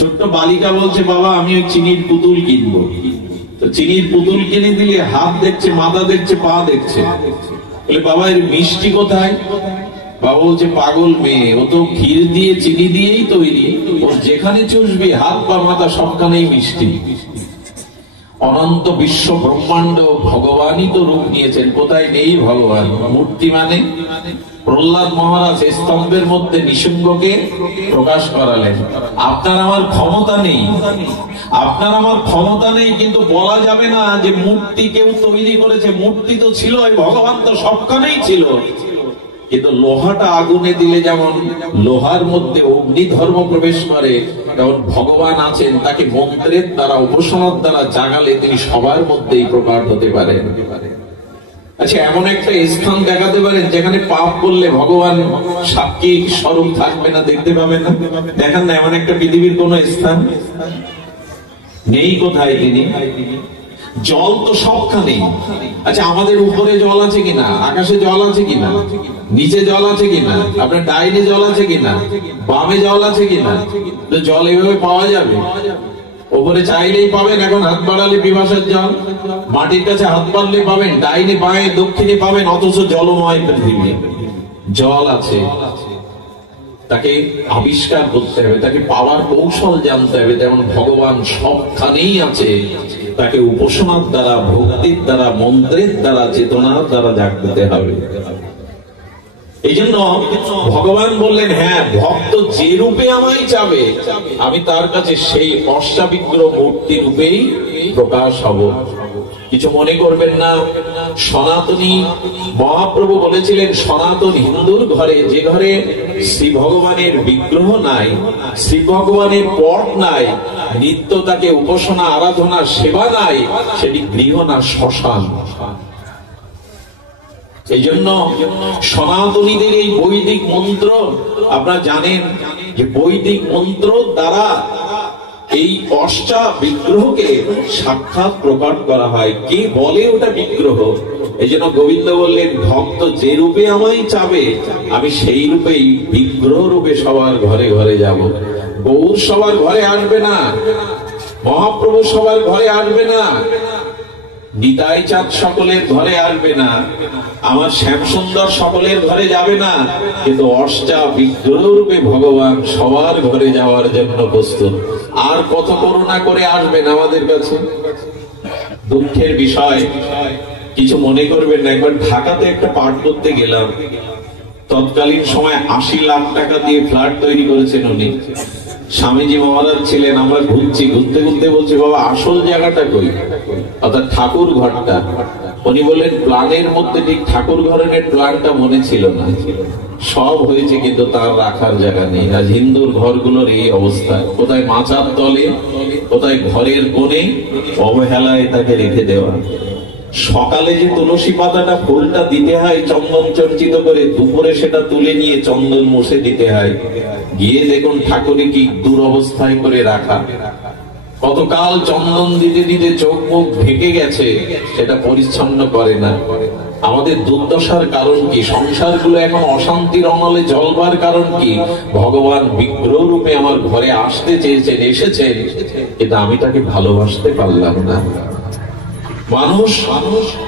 ছোট্ট বালিকা বলছে, বাবা আমি ওই চিনির পুতুল কিনবো। তো চিনির পুতুল কিনে দিলে হাত দেখছে, মাথা দেখছে, পা দেখছে, বলে বাবা এর মিষ্টি কোথায়? বাবা বলছে, পাগল মেয়ে, ও তো ক্ষীর দিয়ে চিনি দিয়েই তৈরি, ও যেখানে চুষবে হাত পা মাথা সবখানেই মিষ্টি। অনন্ত বিশ্ব ব্রহ্মাণ্ড ভগবানই তো রূপ নিয়েছেন, কোথায় নেই ভগবান? মূর্তি মানে প্রহ্লাদ মহারাজ স্তম্ভের মধ্যে নিঃসঙ্গকে প্রকাশ করালেন। আপনার আমার ক্ষমতা নেই, আপনার আমার ক্ষমতা নেই, কিন্তু বলা যাবে না যে মূর্তি কেউ তৈরি করেছে। মূর্তি তো ছিল, ভগবান তো সবখানেই ছিল, কিন্তু লোহাটা আগুনে দিলে যেমন লোহার মধ্যে অগ্নি ধর্ম প্রবেশ করে, তেমন ভগবান আছেন, তাকে মন্ত্রের দ্বারা, উপাসনার দ্বারা জাগালে তিনি সবার মধ্যেই প্রকাশ হতে পারেন। আচ্ছা, এমন একটা স্থান দেখাতে পারেন যেখানে পাপ করলে ভগবান সাক্ষী স্বরূপ থাকবে না, দেখতে পাবেন না? দেখেন না, এমন একটা পৃথিবীর কোন স্থান নেই। কোথায় তিনি? জল তো সবখানেই। আচ্ছা, আমাদের উপরে জল আছে কিনা? আকাশে জল আছে কিনা? নিচে জল আছে কিনা? আপনার ডাইনে জল আছে কিনা? বামে জল আছে কিনা? জল এইভাবে পাওয়া যাবে? উপরে চাইলেই পাবেন, এখন হাত বাড়ালে পিপাসার জল, মাটির কাছে হাত বাড়লে পাবেন, ডাইনে বাঁয়ে দক্ষিণে পাবেন, অথচ জলময় পৃথিবী। জল আছে, তাকে আবিষ্কার করতে হবে, তাকে পাওয়ার কৌশল জানতে হবে। তেমন ভগবান সবখানেই আছে, তাকে উপাসনার দ্বারা, ভক্তির দ্বারা, মন্ত্রের দ্বারা, চেতনার দ্বারা জাগতে হবে। এই জন্য ভগবান বললেন, হ্যাঁ, ভক্ত যে রূপে আমায় চাবে আমি তার কাছে সেই অষ্টাবিগ্রহ মূর্তি রূপেই প্রকাশ হব। কিছু মনে করবেন না, সনাতনী মহাপ্রভু বলেছিলেন, সনাতন হিন্দুর ঘরে, যে ঘরে শ্রী ভগবানের বিগ্রহ নাই, শ্রী ভগবানের পট নাই, নিত্য তাকে উপাসনা, আরাধনা, সেবা নাই, সেটি গৃহ না, শ্মশান। এই জন্য সনাতনীদের এই বৈদিক মন্ত্র, আপনারা জানেন যে বৈদিক মন্ত্র দ্বারা এই অষ্টা বিগ্রহকে সাক্ষাৎ প্রকট করা হয়। কে বলে ওটা বিগ্রহ? এই জন্য গোবিন্দ বললেন, ভক্ত যে রূপে আমায় চাবে আমি সেই রূপেই বিগ্রহ রূপে সবার ঘরে ঘরে যাব। গৌর সবার ঘরে আসবে না, মহাপ্রভু সবার ঘরে আসবে না, নিতাই চাঁদ সকলের ঘরে আসবে না, আমার শ্যাম সুন্দর সকলের ঘরে যাবে না, কিন্তু অষ্টা বিগ্রহ রূপে ভগবান সবার ঘরে যাওয়ার জন্য প্রস্তুত। আর কত করুণা করে আসবেন আমাদের কাছে। দুঃখের বিষয়, কিছু মনে করবেন না, একবার ঢাকাতে একটা পাঠ করতে গেলাম, তৎকালীন সময় 80 লাখ টাকা দিয়ে ফ্ল্যাট তৈরি করেছেন উনি। স্বামীজি মহারাজ ছিলেন, আমরা ঘুরছি, ঘুরতে ঘুরতে বলছি, বাবা আসল জায়গাটা কই? অর্থাৎ ঠাকুর ঘরটা। উনি বললেন, প্ল্যানের মধ্যে ঠিক ঠাকুর ঘরের প্ল্যানটা মনে ছিল না, সব হয়েছে কিন্তু তার রাখার জায়গা নেই। আজ হিন্দুর ঘরগুলোর এই অবস্থা, কোথায় মাচার তলে, কোথায় ঘরের কোণে, অবহেলায় তাকে রেখে দেওয়া। সকালে যে তুলসী পাতাটা, ফুলটা দিতে হয় চন্দন চর্চিত করে, দুপুরে সেটা তুলে নিয়ে চন্দন মুছে দিতে হয়। গিয়ে দেখুন ঠাকুরে কি দুরবস্থায় করে রাখা। কতকাল চন্দন দিতে দিতে চোখ মুখ ঢেকে গেছে, সেটা পরিচ্ছন্ন করে না। আমাদের দুর্দশার কারণ কি? সংসারগুলো এখন অশান্তির অনলে জ্বলবার কারণ কি? ভগবান বিগ্রহ রূপে আমার ঘরে আসতে চেয়েছেন, এসেছেন, কিন্তু আমি তাকে ভালোবাসতে পারলাম না। মানুষ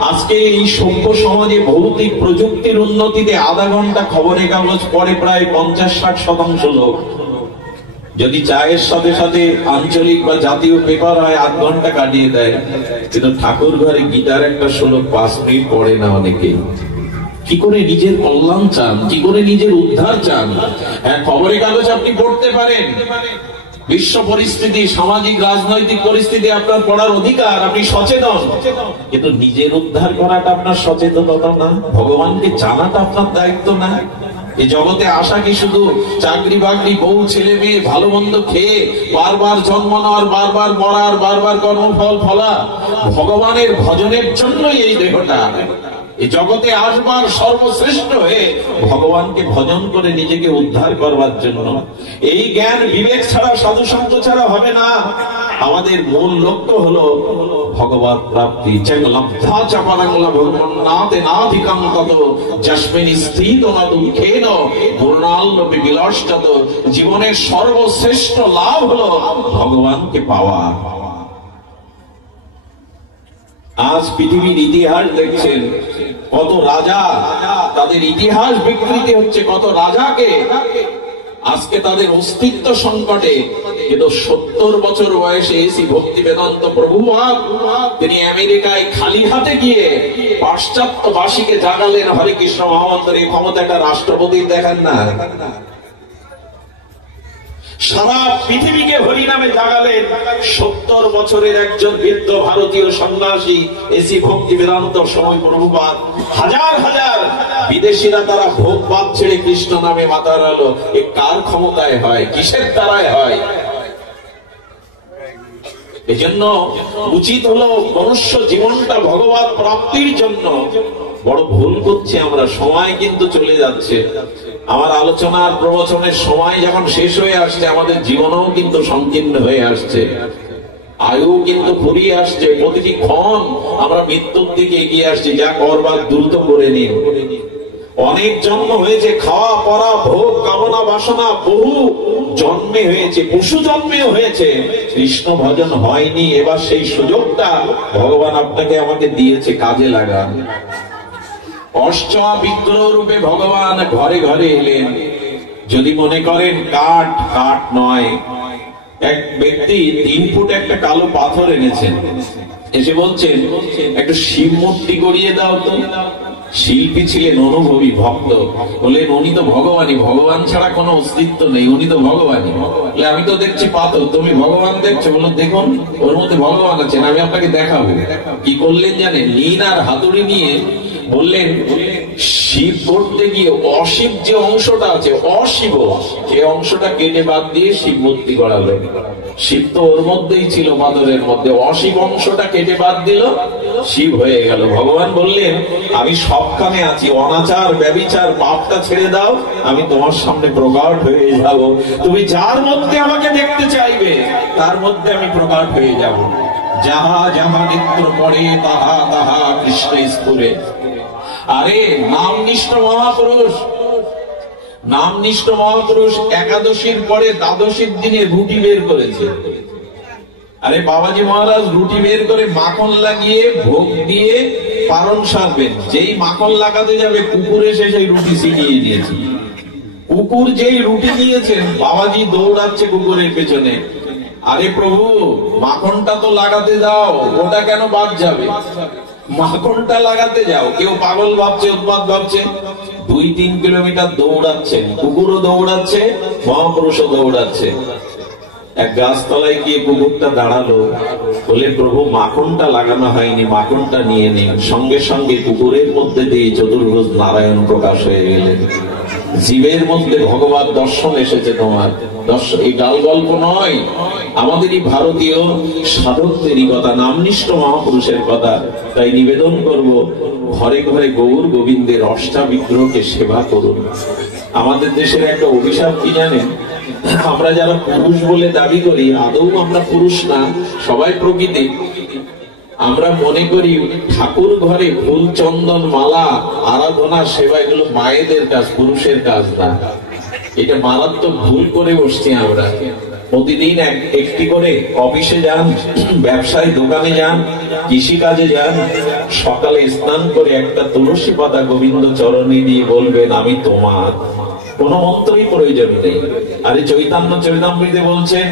আজকে এই সভ্য সমাজে ভৌতিক প্রযুক্তির উন্নতিতে আধা ঘন্টা খবরের কাগজ পড়ে প্রায় 50-60% লোক। যদি চায়ের সাথে সাথে আঞ্চলিক বা জাতীয় পেপার হয় 8 ঘন্টা কাটিয়ে দেয়, কিন্তু ঠাকুর ঘরে গীতার একটা শ্লোক 5 মিনিট পড়ে না অনেকে। কি করে নিজের কল্যাণ চান, কি করে নিজের উদ্ধার চান? হ্যাঁ, খবরের কাগজ আপনি পড়তে পারেন, বিশ্ব পরিস্থিতি, সামাজিক রাজনৈতিক পরিস্থিতি আপনার পড়ার অধিকার, আপনি সচেতন, কিন্তু নিজের উদ্ধার করাটা আপনার সচেতনতা না, ভগবানকে জানাটা আপনার দায়িত্ব না। এই জগতে আসা কি শুধু চাকরি বাকরি, বউ ছেলে মেয়ে, ভালো মন্দ খেয়ে বারবার জন্ম নেওয়ার, বারবার মরার, বারবার কর্মফল ফলা? ভগবানের ভজনের জন্যই এই দেহটা। এই জগতে আসবার সর্বশ্রেষ্ঠ হয়ে ভগবানকে ভজন করে নিজেকে উদ্ধার করবার জন্য। এই জ্ঞান বিবেক ছাড়া, সাধু সঙ্গ ছাড়া হবে না। আমাদের মূল লক্ষ্য হলো ভগবত প্রাপ্তি। জীবনের সর্বশ্রেষ্ঠ লাভ হলো ভগবানকে পাওয়া। আজ পৃথিবীর ইতিহাস দেখছেন, কত রাজা, তাদের ইতিহাস বিকৃতি হচ্ছে, কত রাজাকে আজকে তাদের অস্তিত্ব সংকটে। কিন্তু 70 বছর বয়সে এসি ভক্তি বেদান্ত প্রভুপাদ তিনি আমেরিকায় খালি হাতে গিয়ে পাশ্চাত্যবাসীকে জাগালেন হরে কৃষ্ণ মহামন্ত্রে। ক্ষমতা একটা রাষ্ট্রপতির দেখেন না, সারা পৃথিবীকে হরিনামে জাগালেন। 70 বছরের একজন বৃদ্ধ ভারতীয় সন্ন্যাসী এসি ভক্তি বেদান্ত সময় প্রভুপাদ। হাজার হাজার বিদেশিরা তারা ভোগবাদ ছেড়ে কৃষ্ণ নামে মাতারালো। এ কার ক্ষমতায় হয়, কিসের দ্বারায় হয়? এজন্য উচিত হলো মনুষ্য জীবনটা ভগবত প্রাপ্তির জন্য। বড় ভুল করছি আমরা, সময় কিন্তু চলে যাচ্ছে। আমার আলোচনার প্রবচনের সময় যখন শেষ হয়ে আসছে, আমাদের জীবনও কিন্তু সংকীর্ণ হয়ে আসছে, আয়ু কিন্তু ফুরিয়ে আসছে। প্রতিটি ক্ষণ আমরা মৃত্যুর দিকে এগিয়ে আসছি। যা করবার দ্রুত করে নিন। অনেক জন্ম হয়েছে, খাওয়া পড়া ভোগ কামনা বাসনা বহু জন্মে হয়েছে, পশু জন্মেও হয়েছে, কৃষ্ণ ভজন হয়নি। এবার সেই সুযোগটা ভগবান আপনাকে আমাকে দিয়েছে, কাজে লাগান। অষ্ট বিগ্রহ রূপে ভগবান ঘরে ঘরে এলেন। যদি মনে করেন কাঠ, কাঠ নয়। এক ব্যক্তি 3 ফুট একটা কালো পাথর এনেছেন, এসে বলছেন একটা শিব মূর্তি গড়িয়ে দাও তো। শিল্পী ছিলেন অনুভবী ভক্ত, বললেন উনি তো ভগবানই, ভগবান ছাড়া কোনো অস্তিত্ব নেই, উনি তো ভগবানই। আমি তো দেখছি পাথর, তুমি ভগবান দেখছো? বললো দেখুন ওর মধ্যে ভগবান আছেন, আমি আপনাকে দেখাবো। কি করলেন জানেন? নীল আর হাতুড়ি নিয়ে বললেন শিব করতে গিয়ে অশিব যে অংশটা আছে, অশিব, সে অংশটা কেটে বাদ দিয়ে শিব মূর্তি গড়ালো। শিব তো ওর মধ্যেই ছিল, পাথরের মধ্যে। অশিব অংশটা কেটে বাদ দিল, শিব হয়ে গেল। ভগবান বললেন আমি সবখানে আছি, অনাচার ব্যভিচার পাপটা ছেড়ে দাও, আমি তোমার সামনে প্রকট হয়ে যাব। তুমি যার মধ্যে আমাকে দেখতে চাইবে তার মধ্যে আমি প্রকট হয়ে যাব। যাহা যাহা নিত্য পড়ে তাহা তাহা কৃষ্ণ স্ফুরে। আরে নামনিষ্ঠ মহাপুরুষ, নামনিষ্ঠ মহাপুরুষ একাদশীর পরে দ্বাদশীর দিনে রুটি বের করেছে। আরে বাবাজি মহারাজ রুটি বের করে মাখন লাগিয়ে ভোগ দিয়ে পারণ সারবেন। যেই মাখন লাগাতে যাবে কুকুর এসে সেই রুটি ছিনিয়ে নিয়েছে। কুকুর যেই রুটি নিয়েছেন, বাবাজি দৌড়াচ্ছে কুকুরের পেছনে। আরে প্রভু মাখনটা তো লাগাতে যাও, ওটা কেন বাদ যাবে? মাখনটা লাগাতে যাও। কেউ পাগল ভাবছে, উদ্মাদ ভাবছে। 2-3 কিলোমিটার দৌড়াচ্ছেন, কুকুরও দৌড়াচ্ছে, মহাপুরুষও দৌড়াচ্ছে। এক গাছতলায় গিয়ে কুকুরটা দাঁড়ালো, বলে প্রভু মাখনটা লাগানো হয়নি, মাখনটা নিয়ে নিন। সঙ্গে সঙ্গে কুকুরের মধ্যে দিয়ে চতুর্ভুজ নারায়ণ প্রকাশ হয়ে গেলেন। জীবের মধ্যে ভগবান দর্শন এসেছে তোমার। দর্শন এই গাল গল্প নয়, আমাদেরই ভারতীয় সাধকদেরই কথা, নামনিষ্ঠ মহাপুরুষের কথা। তাই নিবেদন করব, ঘরে ঘরে গৌর গোবিন্দের অষ্টাবিগ্রহকে সেবা করুন। আমাদের দেশের একটা অভিশাপ কি জানেন? আমরা যারা পুরুষ বলে দাবি করি, আদৌ আমরা পুরুষ না, সবাই প্রকৃতি। আমরা মনে করি ঠাকুর ঘরে ফুল চন্দন মালা আরাধনা সেবা এগুলো মায়েদের কাজ, পুরুষের কাজ না। এটা মারাত্মক ভুল করে বসছি আমরা। প্রতিদিন একটি করে অফিসে যান, ব্যবসায় দোকানে যান, কৃষি কাজে যান, সকালে স্নান করে একটা তুলসী পাতা গোবিন্দ চরণে দিয়ে বলবেন আমি তোমার। কোন মন্ত্রই প্রয়োজন নেই। আরে চৈতন্য চরিতামৃতে বলছেন,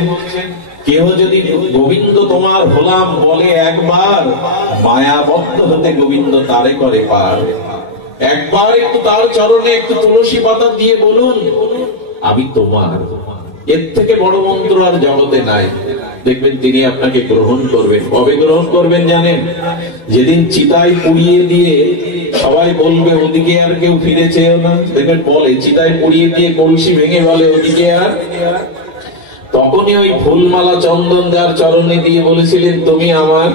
কেহ যদি গোবিন্দ তোমার হলাম বলে একবার, মায়াবদ্ধ হতে গোবিন্দ তারে করে পার। একবার একটু তার চরণে একটু তুলসী পাতা দিয়ে বলুন আমি তোমার। এর থেকে বড় মন্ত্র আর জগতে নাই। দেখবেন তিনি আপনাকে গ্রহণ করবেন। কবে গ্রহণ করবেন জানেন? যেদিন চিতায় পুড়িয়ে দিয়ে সবাই বলবে ওদিকে আর কেউ ফিরে চেয়েও না। দেখবেন বলে চিতায় পুড়িয়ে দিয়ে কলসি ভেঙে বলে ওদিকে আর, তখনই ওই ফুলমালা চন্দন যার চরণে দিয়ে বলেছিলেন তুমি আমার,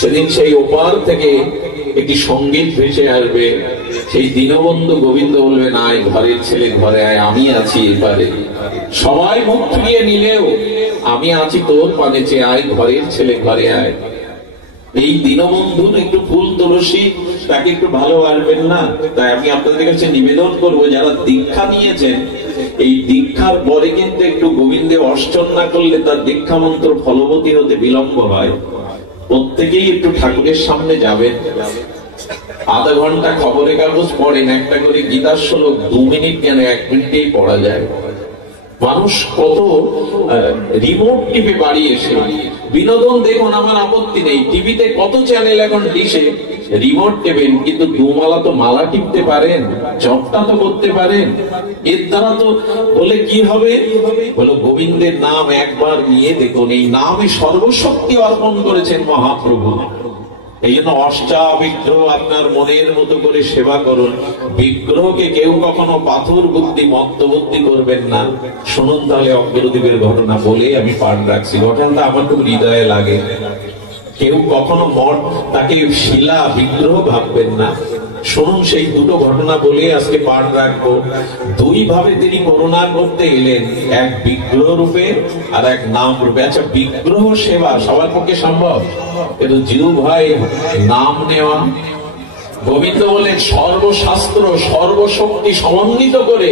সেদিন সেই ওপার থেকে একটি সঙ্গীত ভেসে আসবে। সেই দীনবন্ধু গোবিন্দ বলবেন আয় ঘরের ছেলে ঘরে আয়, আমি আছি এপারে। সবাই মুখ ফিরিয়ে নিলেও আমি আছি তোর পানে চেয়ে, আয় ঘরের ছেলে ঘরে আয়। এই দীনবন্ধুর একটু ফুল তুলসী তাকে একটু ভালোবাসবেন না? তাই আমি আপনাদের কাছে নিবেদন করব, যারা দীক্ষা নিয়েছেন এই দীক্ষার পরে কিন্তু একটু গোবিন্দে অর্চন না করলে তার দীক্ষা মন্ত্র ফলবতী হতে বিলম্ব হয়। প্রত্যেকেই একটু ঠাকুরের সামনে যাবেন, আধা ঘন্টা খবরের কাগজ পড়েন, একটা করে গীতার শ্লোক 2 মিনিট কেন 1 মিনিটেই পড়া যায়। মানুষ কত রিমোট টিপে বাড়ি এসে বিনোদন দেখুন, আমার আপত্তি নেই। টিভিতে কত চ্যানেল এখন ডিশে, রিমোট টেবেন কিন্তু দুমালা তো মালা টিপতে পারেন, জপটা তো করতে পারেন। এর দ্বারা তো বলে কি হবে, বলো গোবিন্দের নাম একবার নিয়ে দেখুন। এই নামে সর্বশক্তি অর্পণ করেছেন মহাপ্রভু। এই জন্য অষ্টাবিগ্রহ আপনার মনের মতো করে সেবা করুন। বিগ্রহকে কেউ কখনো পাথর বুদ্ধি মত্ত বুদ্ধি করবেন না। শুনুন তাহলে অগ্রদীপের ঘটনা বলে আমি পাঠ রাখছি। ঘটনাটা আমার খুব হৃদয়ে লাগে। কেউ কখনো মঠ তাকে শিলা বিগ্রহ ভাববেন না। শুনুন সেই দুটো ঘটনা বলে আজকে পাঠ রাখবো। 2 ভাবে তিনি করুণা করতে এলেন, এক বিগ্রহ রূপে আর এক নাম রূপে। আচ্ছা, বিগ্রহ সেবা সবার পক্ষে সম্ভব? কিন্তু জিউ ভাই নাম নেওয়া, গোবিন্দ বলেন সর্বশাস্ত্র সর্বশক্তি সমন্বিত করে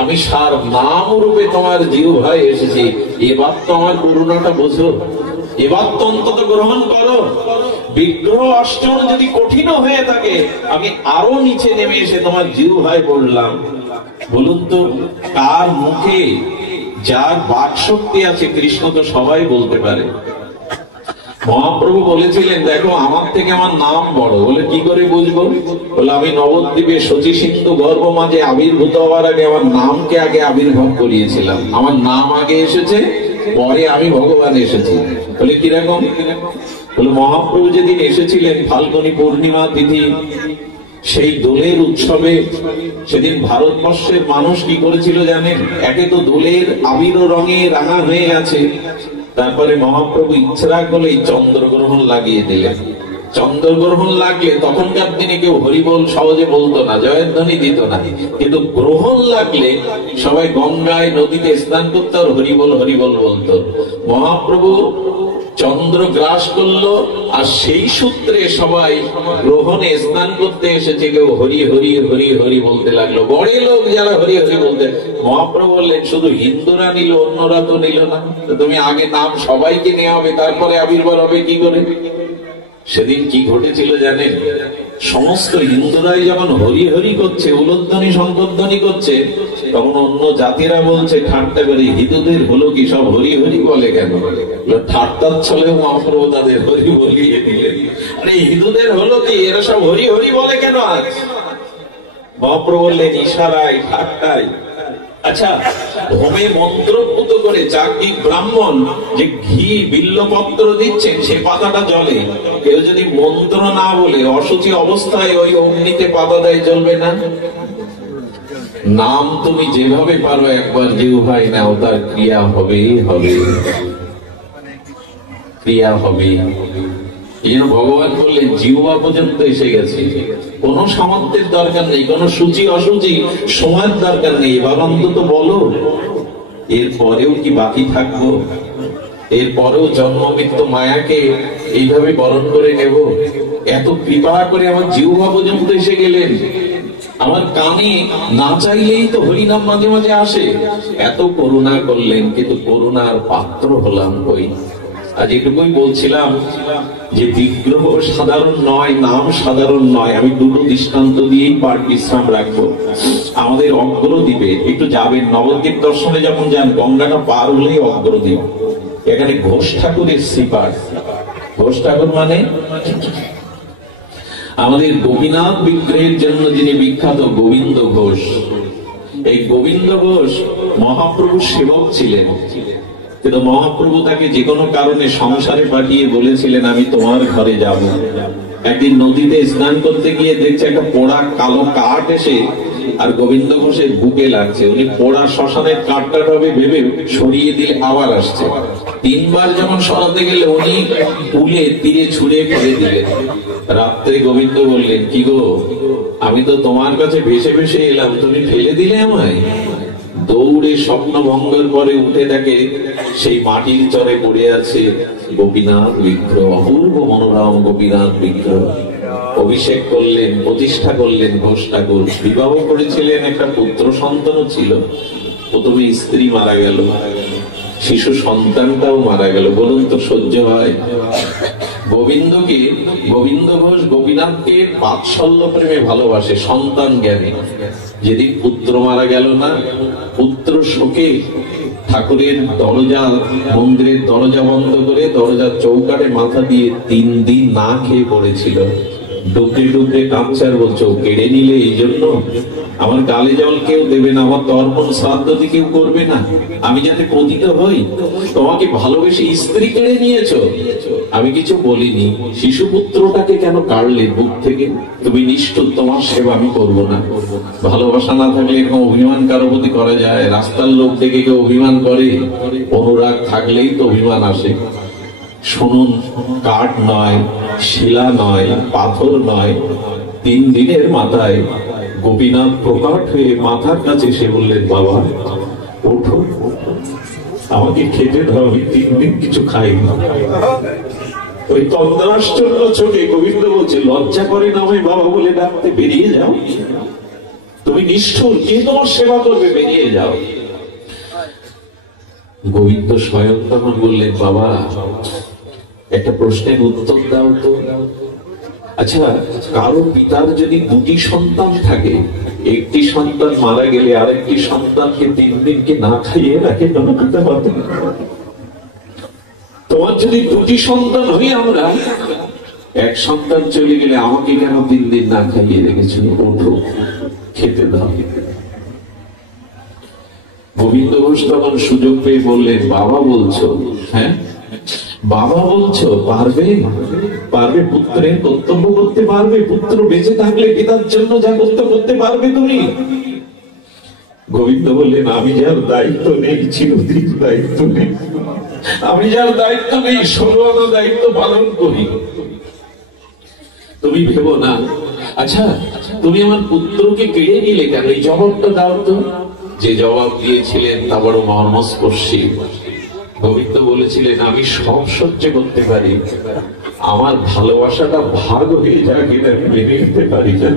আমি সার নাম রূপে তোমার জিউ ভাই এসেছি। এবার তো আমার করুণাটা বোঝো, এবার তো অন্তত গ্রহণ করো। বিগ্রহ অষ্টন যদি কঠিন হয়ে থাকে, আমি আরো নিচে নেমে এসে তোমার জিউ ভাই বললাম। বলুন তো কার মুখে যার বাক শক্তি আছে? কৃষ্ণ তো সবাই বলতে পারে। মহাপ্রভু বলেছিলেন দেখো আমার থেকে আমার নাম বড়। বলে কি করে বুঝবো? বলে আমি নবদ্বীপে শচী সিন্ধু গর্ভ মাঝে আবির্ভূত হওয়ার আগে আমার নামকে আগে আবির্ভাব করিয়েছিলাম। আমার নাম আগে এসেছে, পরে আমি ভগবান এসেছি। বলে কিরকম? বলে মহাপ্রভু যেদিন এসেছিলেন ফাল্গুনী পূর্ণিমা তিথি, সেই দোলের উৎসবে সেদিন ভারতবর্ষের মানুষ কি করেছিল জানেন? একে তো দোলের আবির রঙে রাঙা হয়ে আছে, তারপরে মহাপ্রভু ইচ্ছা করলে চন্দ্রগ্রহণ লাগিয়ে দিলেন। চন্দ্রগ্রহণ লাগলে তখনকার দিনে কেউ হরিবোল সহজে বলতো না, জয়ধ্বনি দিত না। কিন্তু গ্রহণ লাগলে সবাই গঙ্গায় নদীতে স্নান করতো আর হরিবোল হরিবোল বলতো। মহাপ্রভু চন্দ্র গ্রাস করলো আর সেই সূত্রে সবাই গ্রহণে স্নান করতে এসেছে, কেউ হরি হরি হরি হরি বলতে লাগলো। বড় লোক যারা হরি হরি বলতে, মহাপ্রভু বললেন শুধু হিন্দুরা নিল, অন্যরা তো নিল না। তুমি আগে নাম সবাইকে নেওয়া হবে, তারপরে আবির্ভাব হবে কি করে? সেদিন কি ঘটেছিল জানেন? সমস্ত হিন্দুরাই যখন হরি হরি করছে, উলধ্বনি শঙ্করধ্বনি করছে, তখন অন্য জাতিরা বলছে ঠাট্টা করে হিন্দুদের হলো কি, সব হরি হরি বলে কেন? ঠাট্টার ছলেও মহাপ্রভু তাদের হরি বলিয়ে দিলেন। আরে হিন্দুদের হলো কি, এরা সব হরি হরি বলে কেন? আজ মহাপ্রভু বললেন ইশারায় ঠাট্টায়। আচ্ছা, হোমে মন্ত্রপুত করে চাকরিক ব্রাহ্মণ যে ঘি বিল্লপত্র দিচ্ছেন, সে পাতাটা জ্বলে। কেউ যদি মন্ত্র না বলে অসুচি অবস্থায় ওই অগ্নিতে পাতা দেয়, জ্বলবে না? নাম তুমি যেভাবে পারো একবার জিহ্বায় নাও, তার ক্রিয়া হবেই হবে, ক্রিয়া হবে। এই জন্য ভগবান বললেন জিহ্বা পর্যন্ত এসে গেছে, কোন সামর্থ্যের দরকার নেই, কোন সূচি অসুচি সময়ের দরকার নেই। এবার অন্তত বলো, এরপরেও কি বাকি থাকবো? এরপরেও জন্ম মৃত্যু মায়াকে এইভাবে বরণ করে নেব? এত কৃপা করে আমার জিহ্বা পর্যন্ত এসে গেলেন। আমার কানে না চাইলেই তো হরিনাম মাঝে মাঝে আসে। এত করুণা করলেন, কিন্তু করুণার পাত্র হলাম কই। আজ এটুকুই বলছিলাম যে বিগ্রহ সাধারণ নয়, নাম সাধারণ নয়। আমি দুটো দৃষ্টান্ত দিয়েই পাঠ বিশ্রাম রাখবো। আমাদের অগ্রদ্বীপে একটু যাবেন, নবদ্বীপ দর্শনে যখন যান, গঙ্গাটা পার হলেই অগ্রদ্বীপ। এখানে ঘোষ ঠাকুরের শ্রীপাঠ। ঘোষ ঠাকুর মানে আমাদের গোপীনাথ বিগ্রহের জন্য যিনি বিখ্যাত, গোবিন্দ ঘোষ। এই গোবিন্দ ঘোষ মহাপ্রভুর সেবক ছিলেন, কিন্তু মহাপ্রভু তাকে যে কোনো কারণে সংসারে পাঠিয়ে বলেছিলেন আমি তোমার ঘরে যাব। একদিন নদীতে স্নান করতে গিয়ে দেখছে একটা পোড়া কালো কাঠ এসে আর গোবিন্দ ঘোষের বুকে লাগছে। উনি পোড়া শ্মশানের কাঠটা হবে ভেবে সরিয়ে দিলে আবার আসছে। তিনবার যখন সরাতে গেলে উনি পুলে তীরে ছুঁড়ে ফেলে দিলেন। রাত্রে গোবিন্দ বললেন, কি গো, আমি তো তোমার কাছে ভেসে ভেসে এলাম, তুমি ফেলে দিলে আমায়? দৌড়ে স্বপ্ন ভঙ্গের পরে উঠে দেখে সেই মাটির চরে পড়ে আছে গোপীনাথ বিগ্রহ, অপূর্ব মনোরম গোপীনাথ বিগ্রহ। অভিষেক করলেন, প্রতিষ্ঠা করলেন ঘোষ ঠাকুর। বিবাহ করেছিলেন, একটা পুত্র সন্তানও ছিল। প্রথমে স্ত্রী মারা গেল, শিশু সন্তানটাও মারা গেল। বলুন তো সহ্য হয়? গোবিন্দকে, গোবিন্দ ঘোষ গোপীনাথকে বাৎসল্য প্রেমে ভালোবাসে, সন্তান জ্ঞানী। যেদিন পুত্র মারা গেল না, পুত্র শোকে ঠাকুরের দরজা, মন্দিরের দরজা বন্ধ করে দরজার চৌকাঠে মাথা দিয়ে 3 দিন না খেয়ে পড়েছিল। ডুবতে ডুবতে কাঁদছে আর বলছো, কেড়ে নিলে এই জন্য? আমার গালে জল কেউ দেবে না, আমার তর্পণ শ্রাদ্ধ কেউ করবে না, আমি যাতে পতিত হই। তোমাকে ভালোবেসে স্ত্রী কেড়ে নিয়েছো, আমি কিছু বলিনি। শিশুপুত্রটাকে কেন কাড়লে বুক থেকে? তুমি নিষ্ঠুর, তোমার সেবা আমি করবো না। ভালোবাসা না থাকলে এরকম অভিমান কারো প্রতি করা যায়? রাস্তার লোক দেখে কেউ অভিমান করে? অনুরাগ থাকলেই তো অভিমান আসে। শুনুন, কাঠ নয়, শিলা নয়, পাথর নয়, 3 দিনের মাথায় গোপীনাথ প্রকট হয়ে মাথার কাছে এসে বললেন, বাবা ওঠো, আমাকে খেতে দাও, আমি 3 দিন কিছু খাইনি। ওই তন্দ্রাশ্চর্য চোখে গোবিন্দ বলছে, লজ্জা করে না আমায় বাবা বলে ডাকতে? বেরিয়ে যাও, তুমি নিষ্ঠুর, কে তোমার সেবা করবে? বেরিয়ে যাও। গোবিন্দ স্বয়ং তখন বললেন, বাবা একটা প্রশ্নের উত্তর দাও তো। আচ্ছা, কারো পিতার যদি 2টি সন্তান থাকে, একটি সন্তান মারা গেলে আরেকটি সন্তানকে 3 দিনকে না খাইয়ে রাখে কোনো পিতা মাতা? তোমার যদি 2টি সন্তান হই আমরা, এক সন্তান চলে গেলে আমাকে কেন 3 দিন না খাইয়ে রেখেছো? ওঠো, খেতে দাও। গোবিন্দ ঘোষ তখন সুযোগ পেয়ে বললেন, বাবা বলছো? হ্যাঁ বাবা বলছো, পারবে? পারবে? পুত্রের কর্তব্য করতে পারবে? পুত্র বেঁচে থাকলে পিতার জন্য যা করতে পারবে তুমি? গোবিন্দ বললেন, আমি যার দায়িত্ব নেই, চিরদিন দায়িত্ব নেই। আমি যার দায়িত্ব নেই, 16 আনা দায়িত্ব পালন করি। তুমি ভেবো না। আচ্ছা, তুমি আমার পুত্রকে কেড়ে নিলে কেন? এই জবাবটা দাও তো। যে জবাব দিয়েছিলেন তা বড় মর্মস্পর্শী। গোবিন্দ বলেছিলেন, আমি সব সহ্য করতে পারি, আমার ভালোবাসাটা ভাগ হয়ে যাক, এটা মেনে নিতে পারি না।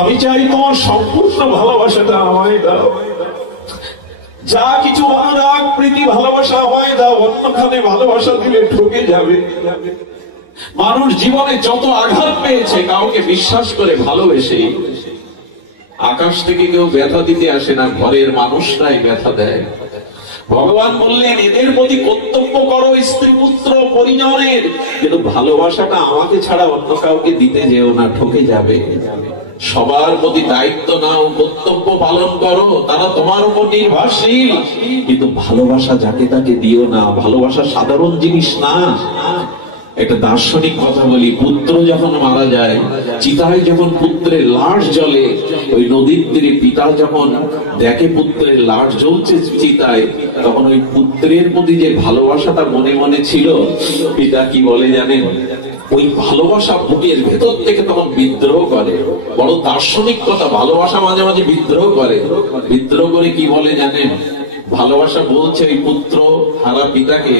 আমি চাই তোমার সম্পূর্ণ ভালোবাসাটা আমায় দাও। যা কিছু অনুরাগ, প্রীতি, ভালোবাসা আমায় দাও। অন্যখানে ভালোবাসা দিলে ঠকে যাবে। মানুষ জীবনে যত আঘাত পেয়েছে, কাউকে বিশ্বাস করে ভালোবেসে, আকাশ থেকে কেউ ব্যথা দিতে আসে না, ঘরের মানুষরাই ব্যথা দেয়। ভগবান বললেন, এদের প্রতি কর্তব্য করো, স্ত্রী পুত্র পরিজনের, কিন্তু ভালোবাসাটা আমাকে ছাড়া অন্য কাউকে দিতে যেও না, ঠকে যাবে। সবার প্রতি দায়িত্ব নাও, কর্তব্য পালন করো, তারা তোমার উপর নির্ভরশীল, কিন্তু ভালোবাসা যাকে তাকে দিও না। ভালোবাসা সাধারণ জিনিস না। একটা দার্শনিক কথা বলি, পুত্র যখন মারা যায়, চিতায় যখন পুত্রের লাশ জ্বলে, ওই নদীর তীরে পিতা যখন দেখে পুত্রের লাশ জ্বলছে চিতায়, তখন ওই পুত্রের প্রতি যে ভালোবাসাটা মনে মনে ছিল, পিতা কি বলে জানেন? ওই ভালোবাসা বুকের ভেতর থেকে তখন বিদ্রোহ করে। বড় দার্শনিক কথা, ভালোবাসা মাঝে মাঝে বিদ্রোহ করে। বিদ্রোহ করে কি বলে জানেন? ভালোবাসা বলছে ওই পুত্র হারা পিতাকে,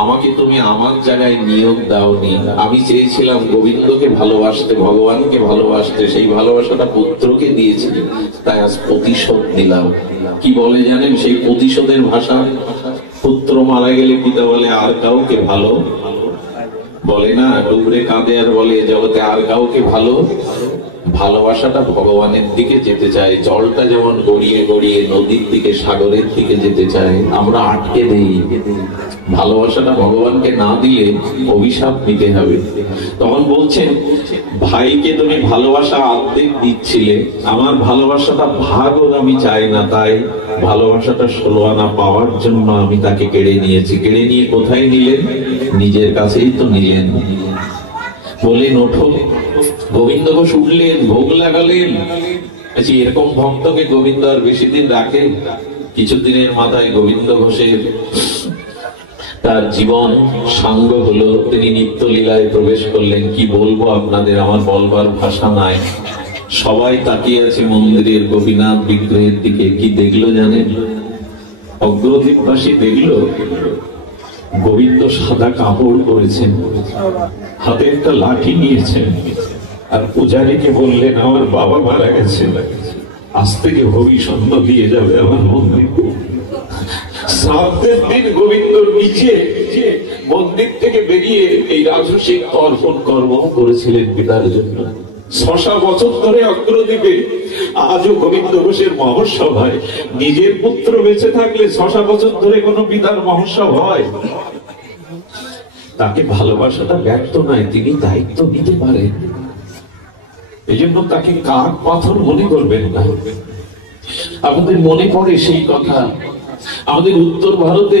আমাকে তুমি আমার জায়গায় নিয়োগ দাওনি। আমি চেয়েছিলাম গোবিন্দকে ভালোবাসতে, ভগবানকে ভালোবাসতে, সেই ভালোবাসাটা পুত্রকে দিয়েছি, তাই আজ প্রতিশোধ দিলাম। কি বলে জানেন সেই প্রতিশোধের ভাষা? পুত্র মারা গেলে পিতা বলে আর কাউকে ভালো বলে না, ডুবরে কাঁদে আর বলে জগতে আর কাউকে ভালো। ভালোবাসাটা ভগবানের দিকে যেতে চায়। জলটা যেমন গড়িয়ে গড়িয়ে নদীর দিকে, সাগরের দিকে যেতে চায়, আমরা আটকে দেই। ভালোবাসাটা ভগবানকে না দিলে অভিশাপ নিতে হবে। তখন বলছেন, ভাইকে তুমি ভালোবাসা অর্ধেক দিচ্ছিলে, আমার ভালোবাসাটা ভাগও আমি চাই না, তাই ভালোবাসাটা 16 আনা পাওয়ার জন্য আমি তাকে কেড়ে নিয়েছি। কেড়ে নিয়ে কোথায় নিলেন? নিজের কাছেই তো নিলেন। বললেন ওঠো। গোবিন্দ ঘোষ উঠলেন, ভোগ লাগালেন। আচ্ছা, এরকম ভক্তকে গোবিন্দ আর বেশি দিন রাখে? কিছুদিনের মাথায় গোবিন্দ ঘোষের তার জীবন সাঙ্গ হলো, তিনি নিত্য লীলায় প্রবেশ করলেন। কি বলবো আপনাদের, আমার বলবার ভাষা নাই। সবাই তাকিয়ে আছে মন্দিরের গোপীনাথ বিগ্রহের দিকে। কি দেখলো জানেন? অগ্রদ্বীপবাসী দেখলো গোবিন্দ সাদা কাপড় পরেছেন, হাতে একটা লাঠি নিয়েছেন, আর পূজারীকে বললেন আমার বাবা মারা গেছে, আজ থেকে হবিষণ্য দিয়ে যাবে আমার মন্দির। শ্রাদ্ধের দিন গোবিন্দ নিচে মন্দির থেকে বেরিয়ে এই রাজসিক তর্পণ কর্ম করেছিলেন পিতার জন্য। 6 বছর ধরে অগ্রদ্বীপে আজও গোবিন্দ ঘোষের মহোৎসব হয়। নিজের পুত্র বেঁচে থাকলে 6 বছর ধরে কোন পিতার মহোৎসব হয়? তাকে ভালোবাসাটা ব্যর্থ নয়, তিনি দায়িত্ব নিতে পারেন। এই জন্য তাকে কাক পাথর মনে করবেন না। আমাদের মনে পড়ে সেই কথা, আমাদের উত্তর ভারতে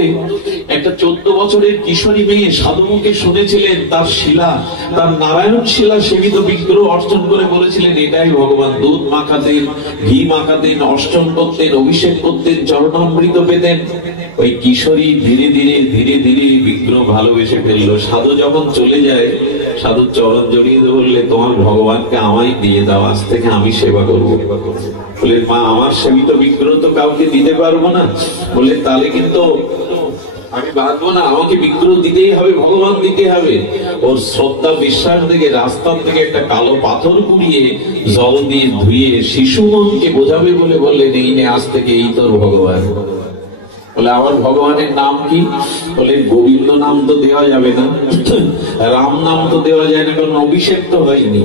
একটা 14 বছরের কিশোরী মেয়ে সাধুমুখে শুনেছিলেন তার শিলা, তার নারায়ণ শিলা সেবিত বিগ্রহ অর্চন করে বলেছিলেন এটাই ভগবান। দুধ মাখাতেন, ঘি মাখাতেন, অর্চন করতেন, অভিষেক করতেন, চরণামৃত পেতেন। ওই কিশোরী ধীরে ধীরে ধীরে ধীরে বিগ্রহ ভালোবেসে ফেললো। সাধু যখন চলে যায়, সাধুর চরণ জড়িয়ে বললে তোমার ভগবানকে আমায় দিয়ে দাও, আজ থেকে আমি সেবা করবো। বলে মা আমার সেবিত বিগ্রহ তো কাউকে দিতে পারবো না। বললে তাহলে কিন্তু আমি বাঁচবো না, আমাকে বিগ্রহ দিতেই হবে, ভগবান দিতে হবে। ওর শ্রদ্ধা বিশ্বাস দেখে রাস্তার থেকে একটা কালো পাথর কুড়িয়ে জল দিয়ে ধুয়ে শিশু মনকে বোঝাবে বলে বললেন এই নে, আজ থেকে এই তোর ভগবান। বলে আমার ভগবানের নাম কি? বলে গোবিন্দ নাম তো দেওয়া যাবে না, রাম নাম তো দেওয়া যায় না, কারণ অভিষেক তো হয়নি।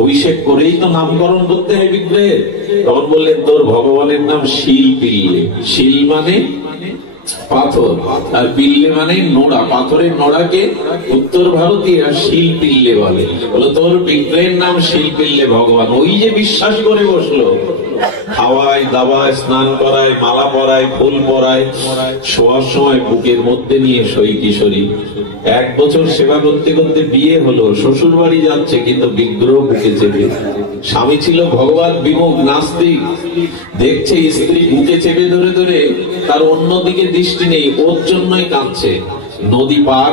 অভিষেক করেই তো নামকরণ করতে হয় বিগ্রহের। তখন বললেন তোর ভগবানের নাম শিল পিল্লে। শিল মানে পাথর, আর পিল্লে মানে নোড়া। পাথরের নোড়াকে উত্তর ভারতীয়রা শিল পিল্লে বলে। বলো তোর বিগ্রহের নাম শিল পিল্লে ভগবান। ওই যে বিশ্বাস করে বসলো, খাওয়ায় দাওয়ায়, স্নান করায়, মালা পরায়, ফুল পরায়, শোয়ার সময় বুকের মধ্যে নিয়ে সই কিশোরী। 1 বছর সেবা করতে করতে বিয়ে হলো, শ্বশুর বাড়ি যাচ্ছে, কিন্তু বিগ্রহ বুকে চেপে। স্বামী ছিল ভগবান বিমুখ নাস্তিক, দেখছে স্ত্রী বুকে চেপে ধরে ধরে, তার অন্যদিকে দৃষ্টি নেই, ওর জন্যই কাঁদছে। নদী পার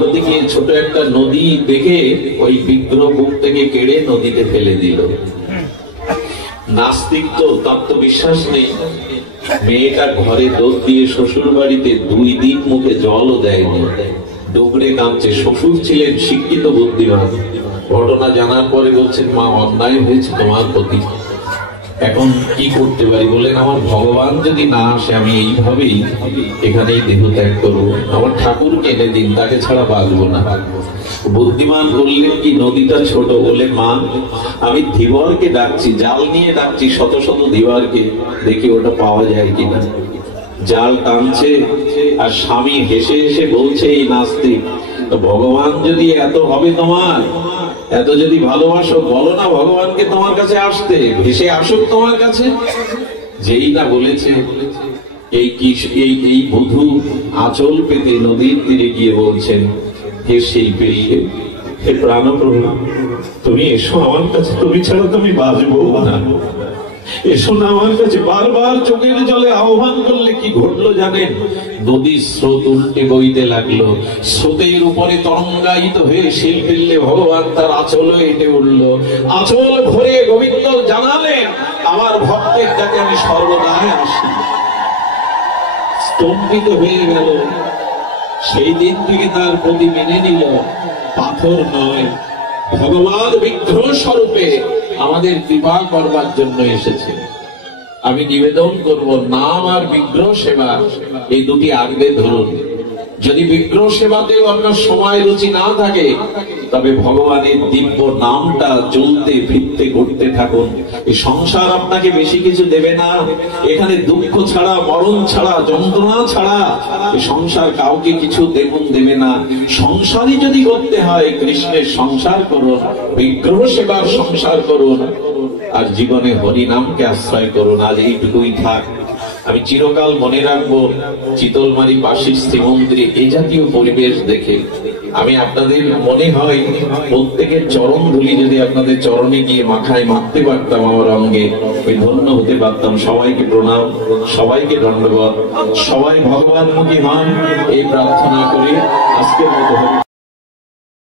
হতে গিয়ে ছোট একটা নদী দেখে ওই বিগ্রহ বুক থেকে কেড়ে নদীতে ফেলে দিল। নাস্তিক তো, তার তো বিশ্বাস নেই। মেয়েটা ঘরে দোষ দিয়ে শ্বশুর বাড়িতে 2 দিন মুখে জলও দেয়নি, ডুবরে কাঁদছে। শ্বশুর ছিলেন শিক্ষিত বুদ্ধিমান। ঘটনা জানার পরে বলছেন মা অন্যায় হয়েছে তোমার প্রতি, এখন কি করতে পারি? বলেন আমার ভগবান যদি না আসে আমি এইভাবেই এখানেই দেহ ত্যাগ করবো, আমার ঠাকুরকে এনে দিন, তাকে ছাড়া বাঁচবো না। বুদ্ধিমান বললেন কি নদীটা ছোট, বলে মা আমি ধীবরকে ডাকছি, জাল নিয়ে ডাকছি, শত শত ধীবরকে, দেখি ওটা পাওয়া যায় কিনা। জাল টানছে আর স্বামী হেসে হেসে বলছে এই নাস্তিক, ভগবান যদি এত হবে তোমার, এত যদি ভালোবাসো, বলো না ভগবানকে তোমার কাছে আসতে, ভেসে আসুক তোমার কাছে। যেই না বলেছে, এই বধূ আঁচল পেতে নদীর তীরে গিয়ে বলছেন হে শিল্পী, হে প্রাণপ্রভু, তুমি এসো আমার কাছে, তুমি ছাড়া তুমি বাঁচবো না, এসো না আমার কাছে। বারবার চোখের জলে আহ্বান করলে কি ঘটলো জানেন? নদীর স্রোত উল্টে বইতে লাগলো, স্রোতের উপরে তরঙ্গায়িত হয়ে শিল্পিল্লে ভগবান তার আঁচলে হেঁটে উঠল। আঁচল ভরে গোবিন্দ জানালেন আমার ভক্তের কাছে আমি সর্বদাই আসি। স্তম্ভিত হয়ে গেল। সেই দিন থেকে তার প্রতি মেনে নিল পাথর নয়, ভগবান বিগ্রহ স্বরূপে আমাদের কৃপা করবার জন্য এসেছে। আমি নিবেদন করব, নাম আর বিগ্রহ সেবা এই দুটি আগলে ধরুন। যদি বিগ্রহ সেবাতে আপনার সময় রুচি না থাকে, তবে ভগবানের দিব্য নামটা চলতে ফিরতে করতে থাকুন। এই সংসার আপনাকে বেশি কিছু দেবে না। এখানে দুঃখ ছাড়া, মরণ ছাড়া, যন্ত্রণা ছাড়া এই সংসার কাউকে কিছু দেবে না। সংসারই যদি করতে হয়, কৃষ্ণের সংসার করুন, বিগ্রহ সেবার সংসার করুন, আর জীবনে হরিনামকে আশ্রয় করুন। আজ এইটুকুই থাক। আমি চিরকাল মনে রাখবো চিতলমারি বাসির শ্রীমন্দিরে এই জাতীয় পরিবেশ দেখে আমি আপনাদের মনে হয় প্রত্যেকের চরণ ধুলি যদি আপনাদের চরণে গিয়ে মাথায় মাখতে পারতাম, আমার অঙ্গে ওই ধন্য হতে পারতাম। সবাইকে প্রণাম, সবাইকে ধন্যবাদ। সবাই ভগবানমুখী হন এই প্রার্থনা করে আজকের মতো